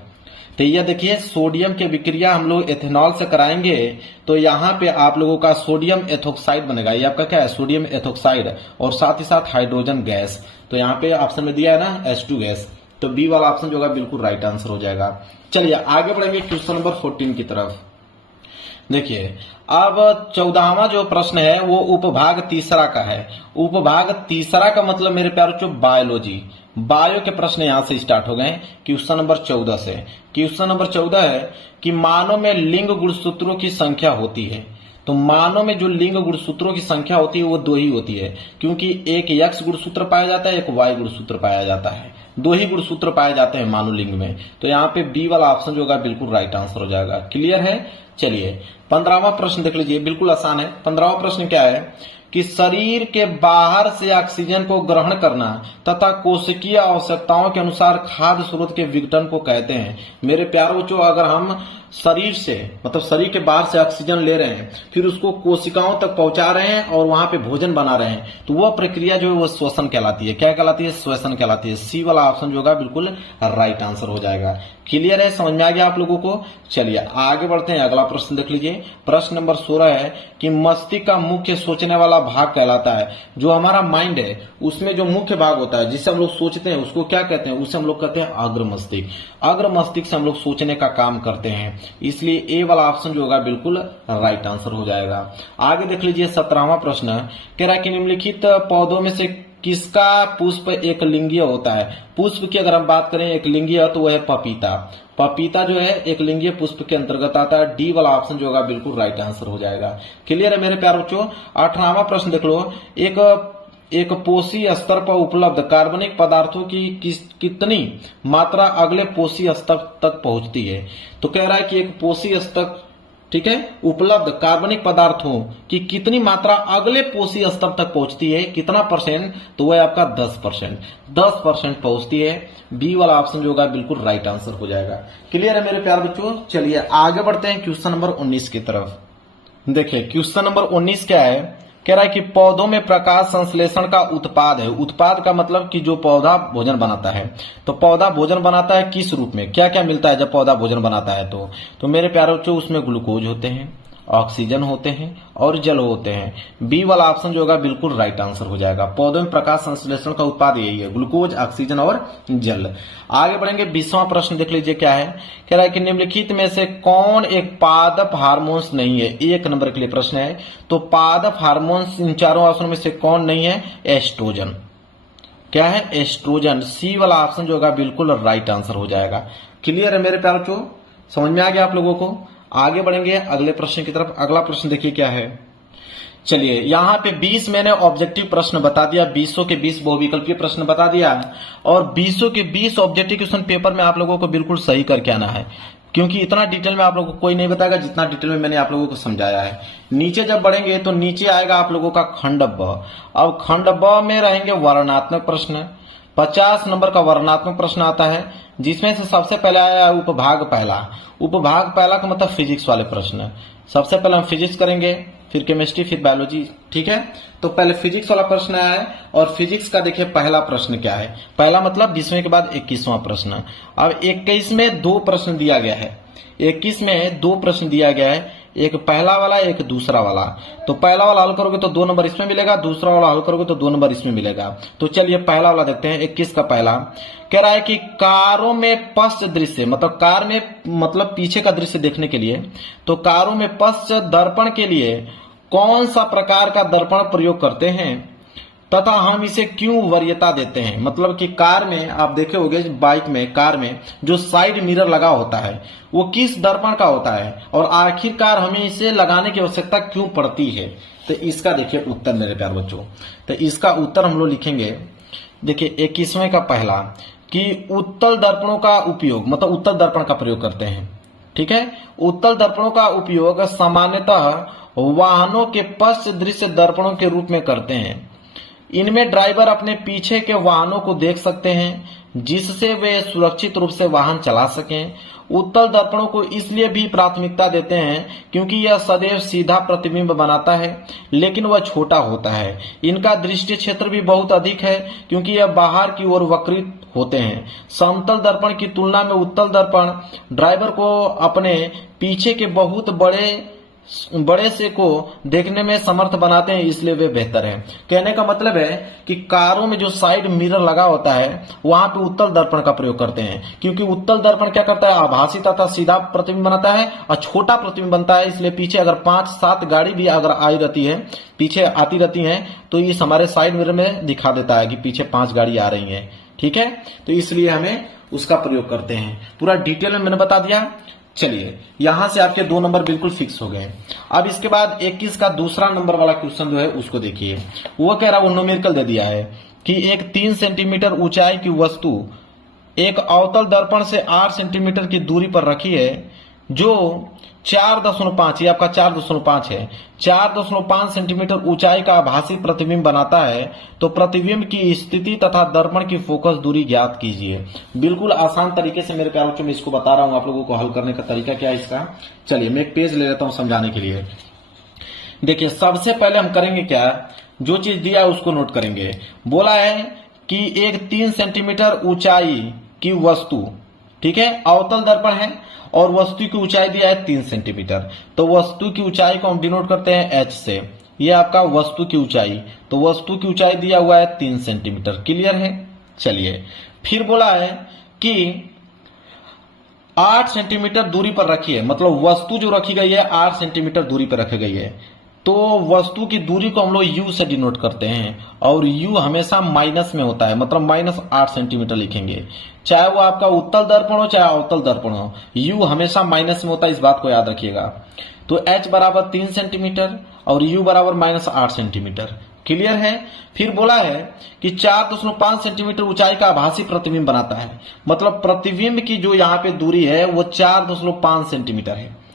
तो ये देखिए सोडियम की अभिक्रिया हम लोग एथेनॉल से कराएंगे तो यहाँ पे आप लोगों का सोडियम एथोक्साइड बनेगा, ये आपका क्या है, सोडियम एथोक्साइड, और साथ ही साथ हाइड्रोजन गैस। तो यहाँ पे ऑप्शन में दिया है ना H2 गैस, तो बी वाला ऑप्शन जो होगा बिल्कुल राइट आंसर हो जाएगा। चलिए आगे बढ़ेंगे क्वेश्चन नंबर 14 की तरफ। देखिए अब 14वां जो प्रश्न है वो उपभाग तीसरा का है। उपभाग तीसरा का मतलब मेरे प्यारों बायोलॉजी, बायो के प्रश्न यहां से स्टार्ट हो गए। क्वेश्चन नंबर 14 से, क्वेश्चन नंबर 14 है कि मानव में लिंग गुणसूत्रों की संख्या होती है। तो मानव में जो लिंग गुणसूत्रों की संख्या होती है वो 2 ही होती है, क्योंकि एक X गुणसूत्र पाया जाता है, एक Y गुणसूत्र पाया जाता है, 2 ही गुणसूत्र पाए जाते हैं मानव लिंग में। तो यहाँ पे बी वाला ऑप्शन जो होगा बिल्कुल राइट आंसर हो जाएगा। क्लियर है, चलिए 15वां प्रश्न देख लीजिए, बिल्कुल आसान है। 15वां प्रश्न क्या है कि शरीर के बाहर से ऑक्सीजन को ग्रहण करना तथा कोशिकीय आवश्यकताओं के अनुसार खाद्य स्रोत के विघटन को कहते हैं। मेरे प्यारे बच्चों, अगर हम शरीर से, मतलब शरीर के बाहर से ऑक्सीजन ले रहे हैं, फिर उसको कोशिकाओं तक पहुंचा रहे हैं और वहां पे भोजन बना रहे हैं, तो वह प्रक्रिया जो है वो श्वसन कहलाती है। क्या कहलाती है? श्वसन कहलाती है। सी वाला ऑप्शन जो होगा बिल्कुल राइट आंसर हो जाएगा। क्लियर है? समझ में आ गया आप लोगों को? चलिए आगे बढ़ते हैं। अगला प्रश्न देख लीजिए। प्रश्न नंबर 16 है कि मस्तिष्क का मुख्य सोचने वाला भाग कहलाता है। जो हमारा माइंड है उसमें जो मुख्य भाग होता है जिससे हम लोग सोचते हैं उसको क्या कहते हैं? उसे हम लोग कहते हैं अग्र मस्तिष्क। अग्र मस्तिष्क से हम लोग सोचने का काम करते हैं, इसलिए ए वाला ऑप्शन जो होगा बिल्कुल राइट आंसर हो जाएगा। आगे देख लीजिए 17वां प्रश्न कह रहा है कि निम्नलिखित पौधों में से किसका पुष्प एक लिंगीय होता है? पुष्प की अगर हम बात करें एक लिंगीय तो वह है पपीता। पपीता जो है एक लिंगीय पुष्प के अंतर्गत आता है। डी वाला ऑप्शन जो होगा बिल्कुल राइट आंसर हो जाएगा। क्लियर है मेरे प्यारे बच्चों? 18वां प्रश्न देख लो। एक पोषी स्तर पर उपलब्ध कार्बनिक पदार्थों की कितनी मात्रा अगले पोषी स्तर तक पहुंचती है? तो कह रहा है कि एक पोषी स्तर, ठीक है, उपलब्ध कार्बनिक पदार्थों की कितनी मात्रा अगले पोषी स्तर तक पहुंचती है? कितना परसेंट? तो वह आपका 10%। 10% पहुंचती है। बी वाला ऑप्शन जो होगा बिल्कुल राइट आंसर हो जाएगा। क्लियर है मेरे प्यारे बच्चों? चलिए आगे बढ़ते हैं क्वेश्चन नंबर 19 की तरफ। देखिए क्वेश्चन नंबर 19 क्या है? कह रहा है कि पौधों में प्रकाश संश्लेषण का उत्पाद है। उत्पाद का मतलब कि जो पौधा भोजन बनाता है, तो पौधा भोजन बनाता है किस रूप में? क्या क्या मिलता है जब पौधा भोजन बनाता है? तो मेरे प्यारे बच्चों उसमें ग्लूकोज होते हैं, ऑक्सीजन होते हैं और जल होते हैं। बी वाला ऑप्शन जो होगा बिल्कुल राइट आंसर हो जाएगा। पौधों में प्रकाश संश्लेषण का उत्पाद यही है, ग्लूकोज, ऑक्सीजन और जल। आगे बढ़ेंगे। 20वां प्रश्न देख लीजिए क्या है? कह रहा है कि निम्नलिखित में से कौन एक पादप हार्मोन्स नहीं है? 1 नंबर के लिए प्रश्न है। तो पादप हार्मोन्स इन चारों ऑप्शन में से कौन नहीं है? एस्ट्रोजन। क्या है? एस्ट्रोजन। सी वाला ऑप्शन जो होगा बिल्कुल राइट आंसर हो जाएगा। क्लियर है मेरे प्यारे बच्चों? समझ में आ गया आप लोगों को? आगे बढ़ेंगे अगले प्रश्न की तरफ। अगला प्रश्न देखिए क्या है? चलिए यहाँ पे 20 मैंने ऑब्जेक्टिव प्रश्न बता दिया, 20 के 20 बहुविकल्पीय प्रश्न बता दिया और 20 के 20 ऑब्जेक्टिव क्वेश्चन पेपर में आप लोगों को बिल्कुल सही करके आना है, क्योंकि इतना डिटेल में आप लोगों को कोई नहीं बताएगा जितना डिटेल में मैंने आप लोगों को समझाया है। नीचे जब बढ़ेंगे तो नीचे आएगा आप लोगों का खंड ब। अब खंड ब में रहेंगे वर्णनात्मक प्रश्न। 50 नंबर का वर्णनात्मक प्रश्न आता है, जिसमें से सबसे पहले आया उपभाग पहला। उपभाग पहला का मतलब फिजिक्स वाले प्रश्न। सबसे पहले हम फिजिक्स करेंगे, फिर केमिस्ट्री, फिर बायोलॉजी। ठीक है, तो पहले फिजिक्स वाला प्रश्न आया है और फिजिक्स का देखिए पहला प्रश्न क्या है। पहला मतलब 20वें के बाद 21वां प्रश्न। अब 21 में 2 प्रश्न दिया गया है। 21 में 2 प्रश्न दिया गया है, एक पहला वाला एक दूसरा वाला। तो पहला वाला हल करोगे तो 2 नंबर इसमें मिलेगा, दूसरा वाला हल करोगे तो 2 नंबर इसमें मिलेगा। तो चलिए पहला वाला देखते हैं। 21 का पहला कह रहा है कि कारों में पश्च दृश्य, मतलब कार में मतलब पीछे का दृश्य देखने के लिए, तो कारों में पश्च दर्पण के लिए कौन सा प्रकार का दर्पण प्रयोग करते हैं तथा हम इसे क्यों वरीयता देते हैं। मतलब कि कार में आप देखे होंगे, बाइक में, कार में जो साइड मिरर लगा होता है वो किस दर्पण का होता है और आखिरकार हमें इसे लगाने की आवश्यकता क्यों पड़ती है। तो इसका देखिए उत्तर मेरे प्यारे बच्चों। तो इसका उत्तर हम लोग लिखेंगे, देखिए 21वें का पहला कि उत्तल दर्पणों का उपयोग, मतलब उत्तल दर्पण का प्रयोग करते हैं। ठीक है, उत्तल दर्पणों का उपयोग सामान्यतः वाहनों के पश्च दृश्य दर्पणों के रूप में करते हैं। इनमें ड्राइवर अपने पीछे के वाहनों को देख सकते हैं जिससे वे सुरक्षित रूप से वाहन चला सकें। उत्तल दर्पणों को इसलिए भी प्राथमिकता देते हैं क्योंकि यह सदैव सीधा प्रतिबिंब बनाता है, लेकिन वह छोटा होता है। इनका दृष्टि क्षेत्र भी बहुत अधिक है क्योंकि यह बाहर की ओर वक्रित होते हैं। समतल दर्पण की तुलना में उत्तल दर्पण ड्राइवर को अपने पीछे के बहुत बड़े से को देखने में समर्थ बनाते हैं, इसलिए वे बेहतर है। कहने का मतलब है कि कारों में जो साइड मिरर लगा होता है वहां पे उत्तल दर्पण का प्रयोग करते हैं, क्योंकि उत्तल दर्पण क्या करता है, आभासी तथा सीधा प्रतिबिंब बनाता है और छोटा प्रतिबिंब बनता है। इसलिए पीछे अगर 5-7 गाड़ी भी अगर आई रहती है, पीछे आती रहती है, तो इस हमारे साइड मिरर में दिखा देता है कि पीछे 5 गाड़ी आ रही है। ठीक है, तो इसलिए हमें उसका प्रयोग करते हैं। पूरा डिटेल में मैंने बता दिया। चलिए यहां से आपके 2 नंबर बिल्कुल फिक्स हो गए। अब इसके बाद 21 का दूसरा नंबर वाला क्वेश्चन जो है उसको देखिए। वो कह रहा है, वो न्यूमेरिकल दे दिया है कि एक 3 सेंटीमीटर ऊंचाई की वस्तु एक अवतल दर्पण से 8 सेंटीमीटर की दूरी पर रखी है, जो 4.5, ये आपका 4.5 है। 4.5 सेंटीमीटर ऊंचाई का आभासी प्रतिबिंब बनाता है, तो प्रतिबिंब की स्थिति तथा दर्पण की फोकस दूरी ज्ञात कीजिए। बिल्कुल आसान तरीके से मेरे प्यारे बच्चों मैं इसको बता रहा हूं, आप लोगों को हल करने का तरीका क्या है इसका। चलिए मैं एक पेज ले लेता हूं समझाने के लिए। देखिए सबसे पहले हम करेंगे क्या, जो चीज दिया है उसको नोट करेंगे। बोला है कि एक 3 सेंटीमीटर ऊंचाई की वस्तु, ठीक है, अवतल दर्पण है और वस्तु की ऊंचाई दिया है 3 सेंटीमीटर। तो वस्तु की ऊंचाई को हम डिनोट करते हैं h से। ये आपका वस्तु की ऊंचाई, तो वस्तु की ऊंचाई दिया हुआ है 3 सेंटीमीटर। क्लियर है। चलिए फिर बोला है कि 8 सेंटीमीटर दूरी पर रखी है, मतलब वस्तु जो रखी गई है 8 सेंटीमीटर दूरी पर रखी गई है। तो वस्तु की दूरी को हम लोग u से डिनोट करते हैं, और u हमेशा माइनस में होता है, मतलब -8 सेंटीमीटर लिखेंगे। चाहे वो आपका उत्तल दर्पण हो चाहे अवतल दर्पण हो, u हमेशा माइनस में होता है, इस बात को याद रखिएगा। तो h बराबर 3 सेंटीमीटर और u बराबर -8 सेंटीमीटर। क्लियर है। फिर बोला है कि 4.5 सेंटीमीटर ऊंचाई का आभासी प्रतिबिंब बनाता है, मतलब प्रतिबिंब की जो यहाँ पे दूरी है वो 4.5 सेंटीमीटर है।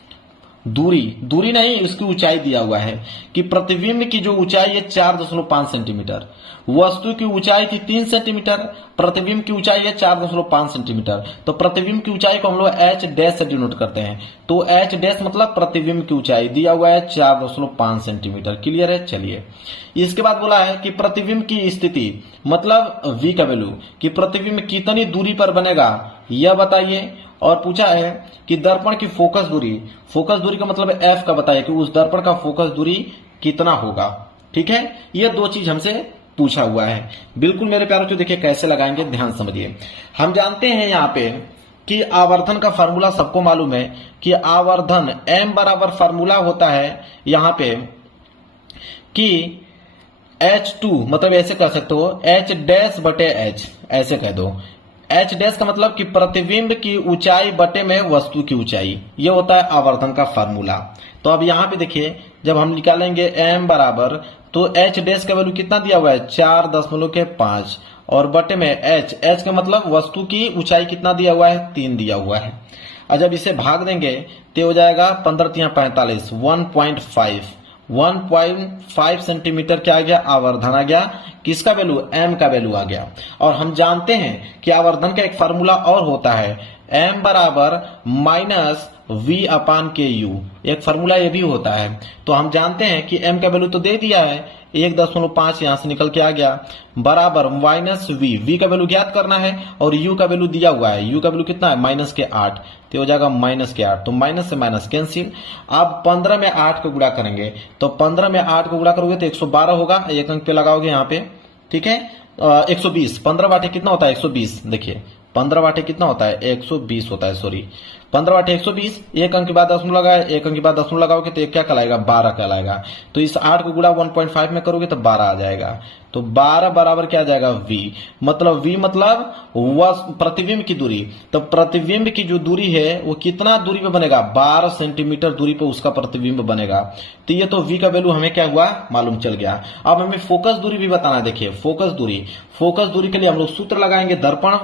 दूरी नहीं, उसकी ऊंचाई दिया हुआ है कि प्रतिबिंब की जो ऊंचाई है 4.5 सेंटीमीटर। वस्तु की ऊंचाई थी 3 सेंटीमीटर, प्रतिबिंब की ऊंचाई है 4.5 सेंटीमीटर। तो प्रतिबिंब की ऊंचाई को हम लोग h डैश से डिनोट करते हैं। तो h डैश मतलब प्रतिबिंब की ऊंचाई दिया हुआ है 4.5 सेंटीमीटर। क्लियर है। चलिए इसके बाद बोला है कि प्रतिबिंब की स्थिति, मतलब v का वैल्यू, कि प्रतिबिंब कितनी दूरी पर बनेगा यह बताइए। और पूछा है कि दर्पण की फोकस दूरी का मतलब f का बताइए कि उस दर्पण का फोकस दूरी कितना होगा। ठीक है, ये दो चीज हमसे पूछा हुआ है। बिल्कुल मेरे प्यारों को देखिए कैसे लगाएंगे, ध्यान समझिए। हम जानते हैं यहाँ पे कि आवर्धन का फार्मूला सबको मालूम है कि आवर्धन m बराबर फार्मूला होता है यहाँ पे कि h2, मतलब ऐसे कर सकते हो h डैश बटे h, ऐसे कह दो। h डैश का मतलब कि प्रतिबिंब की ऊंचाई बटे में वस्तु की ऊंचाई, ये होता है आवर्धन का फार्मूला। तो अब यहाँ पे देखिए जब हम निकालेंगे m बराबर, तो h डैश का वैल्यू कितना दिया हुआ है 4.5 और बटे में h का मतलब वस्तु की ऊंचाई कितना दिया हुआ है 3 दिया हुआ है। और जब इसे भाग देंगे तो हो जाएगा 15×3 = 1.5 सेंटीमीटर क्या आ गया, आवर्धन आ गया। किसका वैल्यू, m का वैल्यू आ गया। और हम जानते हैं कि आवर्धन का एक फार्मूला और होता है m बराबर -v/ku, एक फार्मूला ये भी होता है। तो हम जानते हैं कि m का वैल्यू तो दे दिया है 1.5, यहां से निकल के आ गया, बराबर -v का वैल्यू ज्ञात करना है और u का वैल्यू दिया हुआ है। u का वैल्यू कितना है -8, तो हो जाएगा -8, तो माइनस से माइनस कैंसिल। अब 15 में 8 को गुणा करेंगे, तो 15 में 8 को गुणा करोगे तो 112 होगा, एक अंक पे लगाओगे यहाँ पे। ठीक है, 120, 15 बाटे कितना होता है 120। देखिए 15 बाटे कितना होता है 120 होता है, सॉरी 15 बाटे 120, एक अंक के बाद 10 लगाए, एक अंक के बाद 10 लगाओगे तो एक क्या कहलाएगा 12 कहलाएगा। तो इस 8 को गुणा 1.5 में करोगे तो 12 आ जाएगा। तो 12 बराबर क्या आ जाएगा v, मतलब v मतलब प्रतिबिंब की दूरी। तो प्रतिबिंब की जो दूरी है वो कितना दूरी पे बनेगा, 12 सेंटीमीटर दूरी पे उसका प्रतिबिंब बनेगा। तो ये तो v का वैल्यू हमें क्या हुआ मालूम चल गया। अब हमें फोकस दूरी भी बताना है। देखिए फोकस दूरी के लिए हम लोग सूत्र लगाएंगे दर्पण।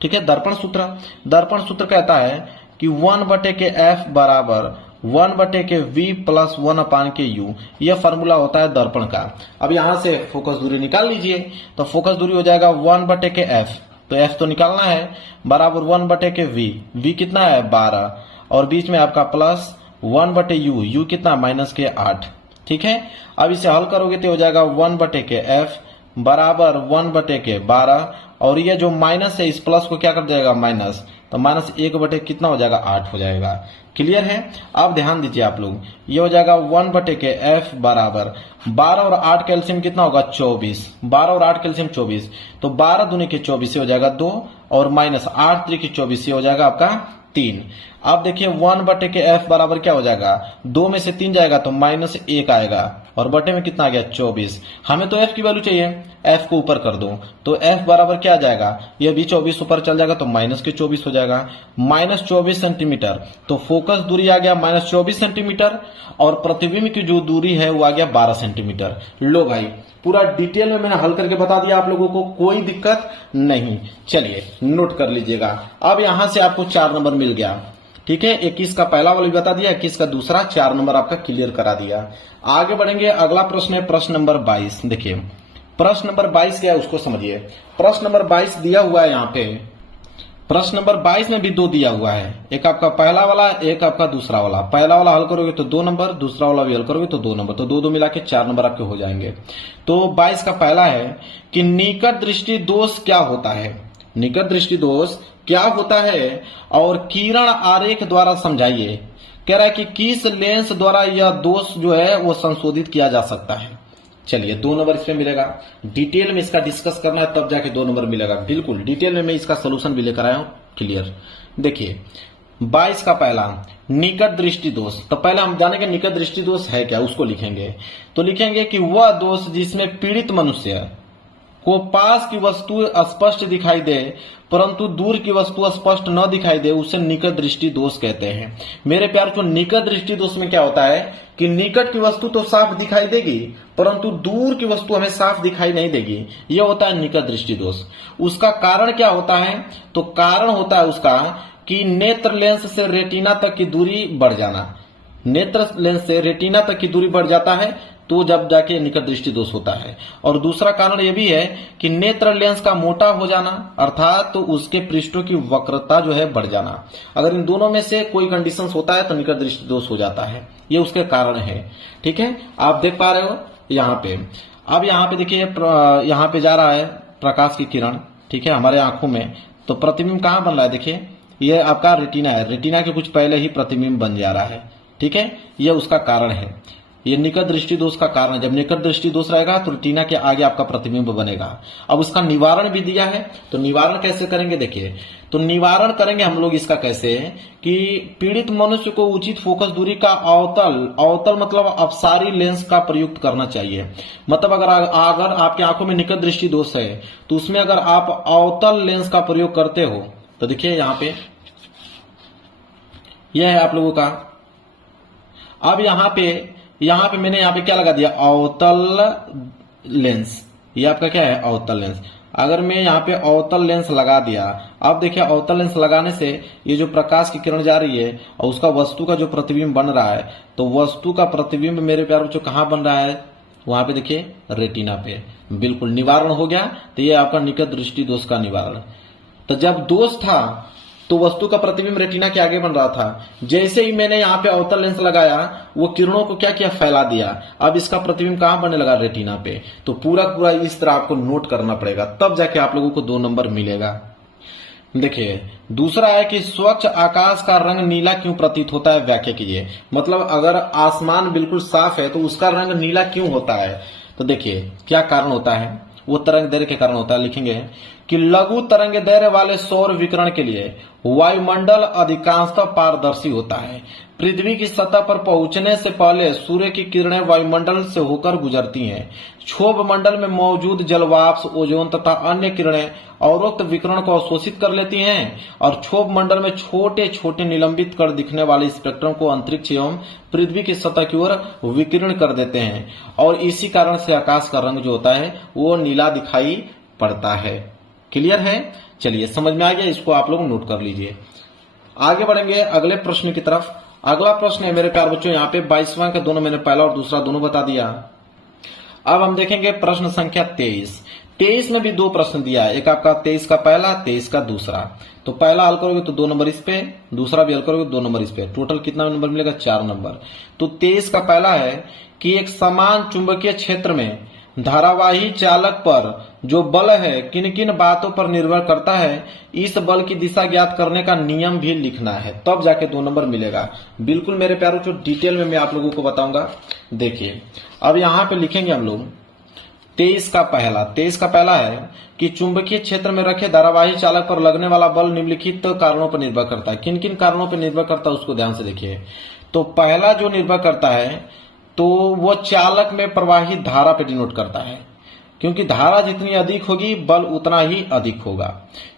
ठीक है, दर्पण सूत्र कहता है कि 1/f बराबर 1/v + 1/u, यह फार्मूला होता है दर्पण का। अब यहां से फोकस दूरी निकाल लीजिए, तो फोकस दूरी हो जाएगा 1/f, तो f तो निकालना है, बराबर 1/v कितना है 12, और बीच में आपका प्लस 1/u कितना -8। ठीक है, अब इसे हल करोगे तो हो जाएगा 1/f बराबर 1/12, और ये जो माइनस है इस प्लस को क्या कर देगा माइनस, तो -1 कितना हो जाएगा 8 हो जाएगा। क्लियर है। अब ध्यान दीजिए आप लोग, ये हो जाएगा 1/f बराबर 12 और 8 का एलसीएम कितना होगा 24, 12 और 8 का एलसीएम 24, तो 12 दूनी के 24 से हो जाएगा 2 और -8 3 के 24 से हो जाएगा आपका 3। अब देखिए 1/f बराबर क्या हो जाएगा, 2 में से 3 जाएगा तो -1 आएगा, और बटे में कितना आ गया 24। हमें तो f की वैल्यू चाहिए, f को ऊपर कर दो, तो f बराबर क्या आ जाएगा, ये भी 24 ऊपर चल जाएगा तो -24 हो जाएगा, -24 सेंटीमीटर। तो फोकस दूरी आ गया -24 सेंटीमीटर, और प्रतिबिंब की जो दूरी है वो आ गया 12 सेंटीमीटर। लो भाई पूरा डिटेल में मैंने हल करके बता दिया आप लोगों को, कोई दिक्कत नहीं। चलिए नोट कर लीजिएगा। अब यहां से आपको 4 नंबर मिल गया। ठीक है, 21 का पहला वाला भी बता दिया, 21 का दूसरा, 4 नंबर आपका क्लियर करा दिया। आगे बढ़ेंगे, अगला प्रश्न है प्रश्न नंबर 22। देखिए प्रश्न नंबर 22 क्या है उसको समझिए। प्रश्न नंबर 22 दिया हुआ है यहाँ पे, प्रश्न नंबर 22 में भी 2 दिया हुआ है, एक आपका पहला वाला, एक आपका दूसरा वाला। पहला वाला हल करोगे तो 2 नंबर, दूसरा वाला भी हल करोगे तो 2 नंबर, तो 2 मिला के 4 नंबर आपके हो जाएंगे। तो 22 का पहला है कि निकट दृष्टि दोष क्या होता है, निकट दृष्टि दोष क्या होता है और किरण आरेख द्वारा समझाइए। कह रहा है कि किस लेंस द्वारा यह दोष जो है वो संशोधित किया जा सकता है। चलिए 2 नंबर इसमें मिलेगा, डिटेल में इसका डिस्कस करना है तब जाके 2 नंबर मिलेगा। बिल्कुल डिटेल में मैं इसका सोल्यूशन भी लेकर आया हूं क्लियर। देखिए 22 का पहला निकट दृष्टि दोष, तो पहले हम जानेंगे निकट दृष्टि दोष है क्या, उसको लिखेंगे। तो लिखेंगे कि वह दोष जिसमें पीड़ित मनुष्य को पास की वस्तु स्पष्ट दिखाई दे परंतु दूर की वस्तु स्पष्ट न दिखाई दे, उसे निकट दृष्टि दोष कहते हैं। मेरे प्यार को निकट दृष्टि दोष में क्या होता है कि निकट की वस्तु तो साफ दिखाई देगी परंतु दूर की वस्तु हमें साफ दिखाई नहीं देगी, यह होता है निकट दृष्टि दोष। उसका कारण क्या होता है, तो कारण होता है उसका कि नेत्र लेंस से रेटिना तक की दूरी बढ़ जाना, नेत्र लेंस से रेटिना तक की दूरी बढ़ जाता है तो जब जाके निकट दृष्टि दोष होता है। और दूसरा कारण यह भी है कि नेत्र लेंस का मोटा हो जाना अर्थात तो उसके पृष्ठों की वक्रता जो है बढ़ जाना। अगर इन दोनों में से कोई कंडीशन होता है तो निकट दृष्टि दोष हो जाता है, ये उसके कारण है। ठीक है, आप देख पा रहे हो यहाँ पे। अब यहाँ पे देखिए यहाँ पे जा रहा है प्रकाश की किरण, ठीक है, हमारे आंखों में, तो प्रतिबिंब कहाँ बन रहा है, देखिए ये आपका रेटिना है, रेटिना के कुछ पहले ही प्रतिबिंब बन जा रहा है। ठीक है, यह उसका कारण है, ये निकट दृष्टि दोष का कारण है। जब निकट दृष्टि दोष रहेगा तो रेटिना के आगे आपका प्रतिबिंब बनेगा। अब उसका निवारण भी दिया है, तो निवारण कैसे करेंगे, देखिए तो निवारण करेंगे हम लोग इसका कैसे कि पीड़ित मनुष्य को उचित फोकस दूरी का अवतल मतलब अपसारी लेंस का प्रयुक्त करना चाहिए। मतलब अगर आपकी आंखों में निकट दृष्टि दोष है तो उसमें अगर आप अवतल लेंस का प्रयोग करते हो तो देखिए यहाँ पे यह है आप लोगों का। अब यहाँ पे मैंने यहाँ पे क्या लगा दिया, अवतल लेंस, ये आपका क्या है अवतल लेंस। अगर मैं यहाँ पे अवतल लेंस लगा दिया, अब देखिए अवतल लेंस लगाने से ये जो प्रकाश की किरण जा रही है और उसका वस्तु का जो प्रतिबिंब बन रहा है, तो वस्तु का प्रतिबिंब मेरे प्यार बच्चों कहाँ बन रहा है, वहां पे देखिए रेटिना पे। बिल्कुल निवारण हो गया, तो ये आपका निकट दृष्टि दोष का निवारण। तो जब दोष था तो वस्तु का प्रतिबिंब रेटिना के आगे बन रहा था, जैसे ही मैंने यहाँ पे अवतल लेंस लगाया वो किरणों को क्या किया, फैला दिया। अब इसका प्रतिबिंब कहाँ बनने लगा, रेटिना पे। तो पूरा इस तरह आपको नोट करना पड़ेगा, तब जाके आप लोगों को 2 नंबर मिलेगा। देखिए दूसरा है कि स्वच्छ आकाश का रंग नीला क्यों प्रतीत होता है, व्याख्या कीजिए। मतलब अगर आसमान बिल्कुल साफ है तो उसका रंग नीला क्यों होता है, तो देखिए क्या कारण होता है, वो तरंग दैर्घ्य के कारण होता है। लिखेंगे कि लघु तरंग दैर्घ्य वाले सौर विकिरण के लिए वायुमंडल अधिकांशतः पारदर्शी होता है। पृथ्वी की सतह पर पहुंचने से पहले सूर्य की किरणें वायुमंडल से होकर गुजरती हैं। क्षोभ मंडल में मौजूद जलवाष्प, ओजोन तथा अन्य किरणें अवरोक्त विकिरण को अवशोषित कर लेती हैं और क्षोभ मंडल में छोटे छोटे निलंबित कर दिखने वाले स्पेक्ट्रम को अंतरिक्ष एवं पृथ्वी की सतह की ओर विकिरण कर देते हैं और इसी कारण से आकाश का रंग जो होता है वो नीला दिखाई पड़ता है। क्लियर है, चलिए समझ में आ गया, इसको आप लोग नोट कर लीजिए। आगे बढ़ेंगे अगले प्रश्न की तरफ। अगला प्रश्न है मेरे प्यार बच्चों, यहाँ पे 22वां के दोनों मैंने पहला और दूसरा दोनों बता दिया। अब हम देखेंगे प्रश्न संख्या 23। 23 में भी 2 प्रश्न दिया है, एक आपका 23 का पहला, 23 का दूसरा। तो पहला हल करोगे तो 2 नंबर इस पे, दूसरा भी हल करोगे 2 नंबर इस पे, टोटल कितना नंबर मिलेगा, 4 नंबर। तो 23 का पहला है कि एक समान चुंबकीय क्षेत्र में धारावाही चालक पर जो बल है किन किन बातों पर निर्भर करता है, इस बल की दिशा ज्ञात करने का नियम भी लिखना है, तब जाके 2 नंबर मिलेगा। बिल्कुल मेरे प्यारों, जो डिटेल में मैं आप लोगों को बताऊंगा। देखिए अब यहाँ पे लिखेंगे हम लोग 23 का पहला है कि चुंबकीय क्षेत्र में रखे धारावाही चालक पर लगने वाला बल निम्नलिखित कारणों पर निर्भर करता है। किन किन कारणों पर निर्भर करता है उसको ध्यान से देखिए। तो पहला जो निर्भर करता है तो वो चालक में प्रवाहित धारा पे डिनोट करता है, क्योंकि धारा जितनी अधिक होगी बल उतना ही अधिक होगा।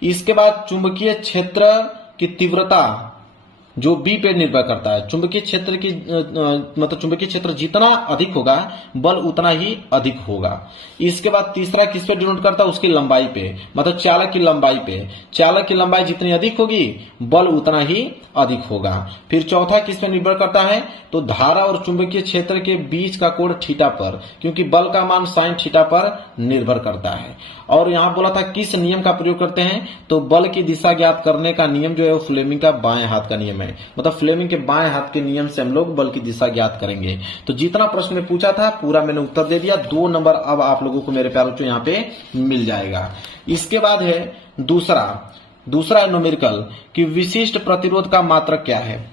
इसके बाद चुंबकीय क्षेत्र की तीव्रता, जो बी पे निर्भर करता है। चुंबकीय क्षेत्र की मतलब चुंबकीय क्षेत्र जितना अधिक होगा बल उतना ही अधिक होगा। इसके बाद तीसरा किस पे डिनोट करता है, उसकी लंबाई पे, मतलब चालक की लंबाई पे। चालक की लंबाई जितनी अधिक होगी बल उतना ही अधिक होगा। फिर चौथा किस पे निर्भर करता है, तो धारा और चुंबकीय क्षेत्र के बीच का कोण थीटा पर, क्योंकि बल का मान साइन थीटा पर निर्भर करता है। और यहां बोला था किस नियम का प्रयोग करते हैं, तो बल की दिशा ज्ञात करने का नियम जो है वो फ्लेमिंग का बाएं हाथ का नियम है, मतलब फ्लेमिंग के बाएं हाथ के नियम से हम लोग बल की दिशा ज्ञात करेंगे। तो जितना प्रश्न में पूछा था पूरा मैंने उत्तर दे दिया। 2 नंबर अब आप लोगों को मेरे प्यारे बच्चों यहाँ पे मिल जाएगा। इसके बाद है दूसरा न्यूमेरिकल कि विशिष्ट प्रतिरोध का मात्रक क्या है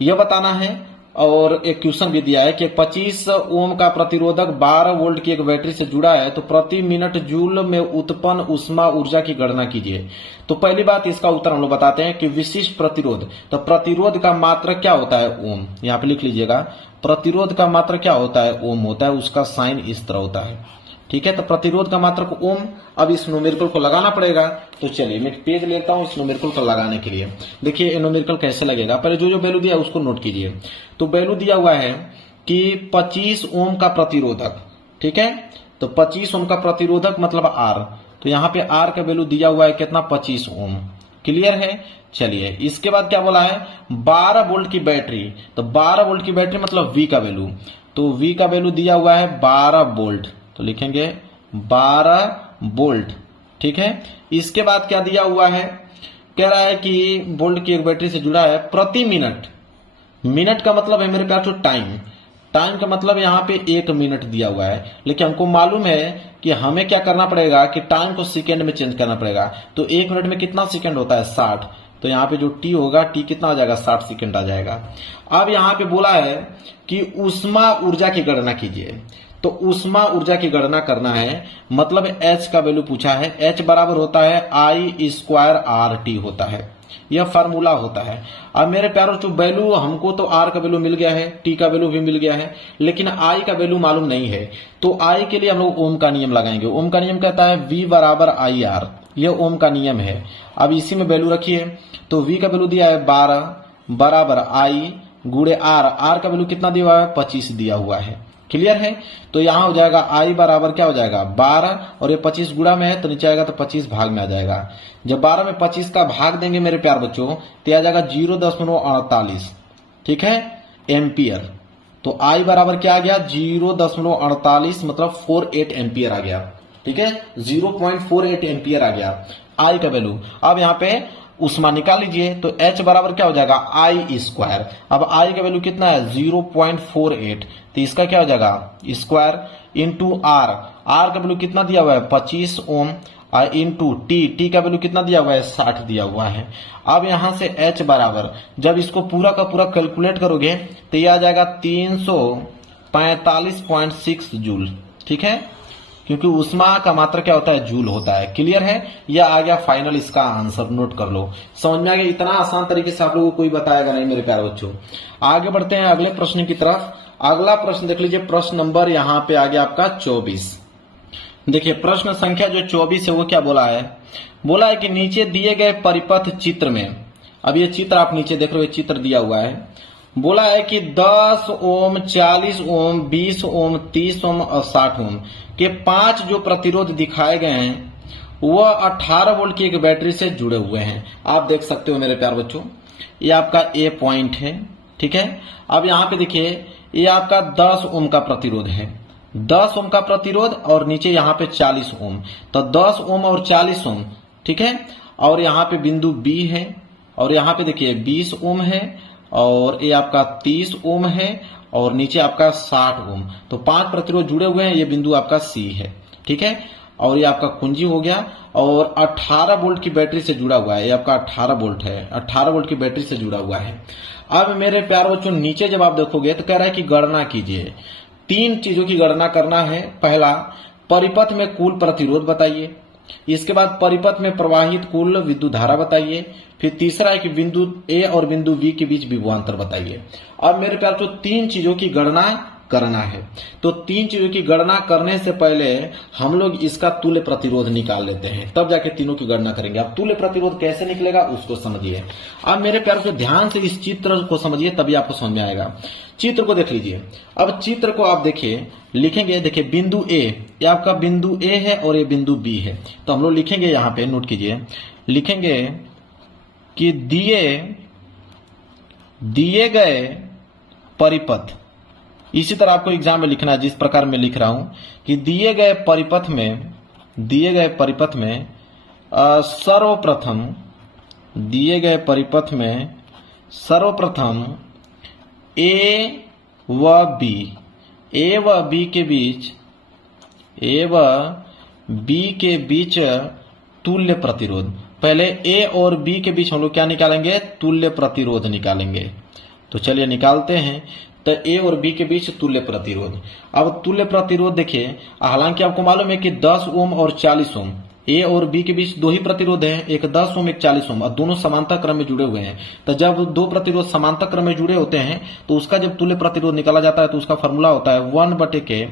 यह बताना है। और एक क्वेश्चन भी दिया है कि 25 ओम का प्रतिरोधक 12 वोल्ट की एक बैटरी से जुड़ा है, तो प्रति मिनट जूल में उत्पन्न उष्मा ऊर्जा की गणना कीजिए। तो पहली बात इसका उत्तर हम लोग बताते हैं कि विशिष्ट प्रतिरोध, तो प्रतिरोध का मात्रक क्या होता है, ओम। यहाँ पे लिख लीजिएगा, प्रतिरोध का मात्रक क्या होता है, ओम होता है। उसका साइन इस तरह होता है, ठीक है। तो प्रतिरोध का मात्रक ओम। अब इस न्यूमेरिकल को लगाना पड़ेगा, तो चलिए मैं पेज लेता हूं इस न्यूमेरिकल को लगाने के लिए। देखिए ये न्यूमेरिकल कैसे लगेगा, पहले जो वैल्यू दिया है उसको नोट कीजिए। तो वैल्यू दिया हुआ है कि 25 ओम का प्रतिरोधक, ठीक है। तो 25 ओम का प्रतिरोधक मतलब आर, तो यहाँ पे आर का वैल्यू दिया हुआ है कितना, 25 ओम। क्लियर है। चलिए इसके बाद क्या बोला है, 12 वोल्ट की बैटरी, तो 12 वोल्ट की बैटरी मतलब वी का वैल्यू, तो वी का वैल्यू दिया हुआ है 12 वोल्ट, तो लिखेंगे 12 वोल्ट, ठीक है। इसके बाद क्या दिया हुआ है, कह रहा है कि वोल्ट की एक बैटरी से जुड़ा है प्रति मिनट। मिनट का मतलब है मेरे प्यार टाइम का मतलब यहाँ पे 1 मिनट दिया हुआ है, लेकिन हमको मालूम है कि हमें क्या करना पड़ेगा कि टाइम को सेकेंड में चेंज करना पड़ेगा। तो 1 मिनट में कितना सेकेंड होता है, 60। तो यहाँ पे जो टी होगा, टी कितना आ जाएगा, 60 सेकेंड आ जाएगा। अब यहाँ पे बोला है कि ऊष्मा ऊर्जा की गणना कीजिए। तो ऊष्मा ऊर्जा की गणना करना है, मतलब H का वैल्यू पूछा है। H बराबर होता है I²RT होता है, यह फार्मूला होता है। अब मेरे प्यारों जो वैल्यू हमको तो R का वैल्यू मिल गया है, T का वैल्यू भी मिल गया है, लेकिन I का वैल्यू मालूम नहीं है। तो I के लिए हम लोग ओम का नियम लगाएंगे। ओम का नियम कहता है V बराबर IR, यह ओम का नियम है। अब इसी में वैल्यू रखिए, तो V का वैल्यू दिया है 12 बराबर I गुणे R, R का वैल्यू कितना दिया हुआ है, 25 दिया हुआ है। क्लियर है। तो यहां हो जाएगा I बराबर क्या हो जाएगा, 12, और ये 25 गुणा में है तो नीचे आएगा तो 25 भाग में आ जाएगा। जब 12 में 25 का भाग देंगे मेरे प्यार बच्चों तो आ जाएगा 0.48, ठीक है, एम्पियर। तो I बराबर क्या आ गया, 0.48 मतलब 48 एम्पियर आ गया, ठीक है, 0.48 एम्पियर आ गया I का वैल्यू। अब यहाँ पे उष्मा निकाल लीजिए, तो H बराबर क्या हो जाएगा, I²। अब I का वैल्यू कितना है, 0.48, तो इसका क्या हो जाएगा, स्क्वायर इंटू R। R का वैल्यू कितना दिया हुआ है, 25 ओम, इंटू T का वैल्यू कितना दिया हुआ है, 60 दिया हुआ है। अब यहां से H बराबर जब इसको पूरा का पूरा कैलकुलेट करोगे तो यह आ जाएगा 345.6 जूल, ठीक है, क्योंकि उष्मा का मात्रा क्या होता है, जूल होता है। क्लियर है। यह आ गया फाइनल, इसका आंसर नोट कर लो। समझ में आ गया। इतना आसान तरीके से आप लोगों को कोई बताएगा नहीं मेरे प्यारे बच्चों। आगे बढ़ते हैं अगले प्रश्न की तरफ। अगला प्रश्न देख लीजिए, प्रश्न नंबर यहाँ पे आ गया आपका 24। देखिए प्रश्न संख्या जो 24 है वो क्या बोला है, बोला है कि नीचे दिए गए परिपथ चित्र में, अब ये चित्र आप नीचे देख रहे हो, चित्र दिया हुआ है। बोला है कि 10 ओम, 40 ओम, 20 ओम, 30 ओम और 60 ओम के 5 जो प्रतिरोध दिखाए गए हैं वह 18 वोल्ट की एक बैटरी से जुड़े हुए हैं। आप देख सकते हो मेरे प्यार बच्चों, ये आपका ए पॉइंट है, ठीक है। अब यहाँ पे देखिए ये आपका 10 ओम का प्रतिरोध है, 10 ओम का प्रतिरोध, और नीचे यहाँ पे 40 ओम, तो 10 ओम और 40 ओम, ठीक है। और यहाँ पे बिंदु बी है, और यहाँ पे देखिए 20 ओम है, और ये आपका 30 ओम है, और नीचे आपका 60 ओम। तो 5 प्रतिरोध जुड़े हुए हैं, ये बिंदु आपका सी है, ठीक है। और ये आपका कुंजी हो गया, और 18 वोल्ट की बैटरी से जुड़ा हुआ है, ये आपका 18 वोल्ट है, 18 वोल्ट की बैटरी से जुड़ा हुआ है। अब मेरे प्यारे बच्चों नीचे जब आप देखोगे तो कह रहा है कि गणना कीजिए। 3 चीजों की गणना करना है। पहला, परिपथ में कुल प्रतिरोध बताइए। इसके बाद परिपथ में प्रवाहित कुल विद्युत धारा बताइए। फिर तीसरा है कि बिंदु ए और बिंदु बी के बीच विभवांतर बताइए। अब मेरे प्यारे बच्चों 3 चीजों की गणना करना है। तो 3 चीजों की गणना करने से पहले हम लोग इसका तुल्य प्रतिरोध निकाल लेते हैं, तब जाके तीनों की गणना करेंगे। अब तुल्य प्रतिरोध कैसे निकलेगा उसको समझिए। अब मेरे प्यार से ध्यान से इस चित्र को समझिए, तभी आपको समझ में आएगा। चित्र को देख लीजिए। अब चित्र को आप देखिए, लिखेंगे, देखिए बिंदु ए, ये आपका बिंदु ए है और ये बिंदु बी है। तो हम लोग लिखेंगे, यहां पे नोट कीजिए, लिखेंगे कि दिए गए परिपथ, इसी तरह आपको एग्जाम में लिखना है जिस प्रकार मैं लिख रहा हूं कि दिए गए परिपथ में सर्वप्रथम ए व बी के बीच तुल्य प्रतिरोध, पहले ए और बी के बीच हम लोग क्या निकालेंगे, तुल्य प्रतिरोध निकालेंगे। तो चलिए निकालते हैं। तो ए और बी के बीच तुल्य प्रतिरोध। अब तुल्य प्रतिरोध देखिए, हालांकि आपको मालूम है कि 10 ओम और 40 ओम, ए और बी के बीच दो ही प्रतिरोध है, एक 10 ओम एक 40 ओम, और दोनों समांतर क्रम में जुड़े हुए हैं। तो जब दो प्रतिरोध समांतर क्रम में जुड़े होते हैं तो उसका जब तुल्य प्रतिरोध निकाला जाता है तो उसका फॉर्मूला होता है 1/के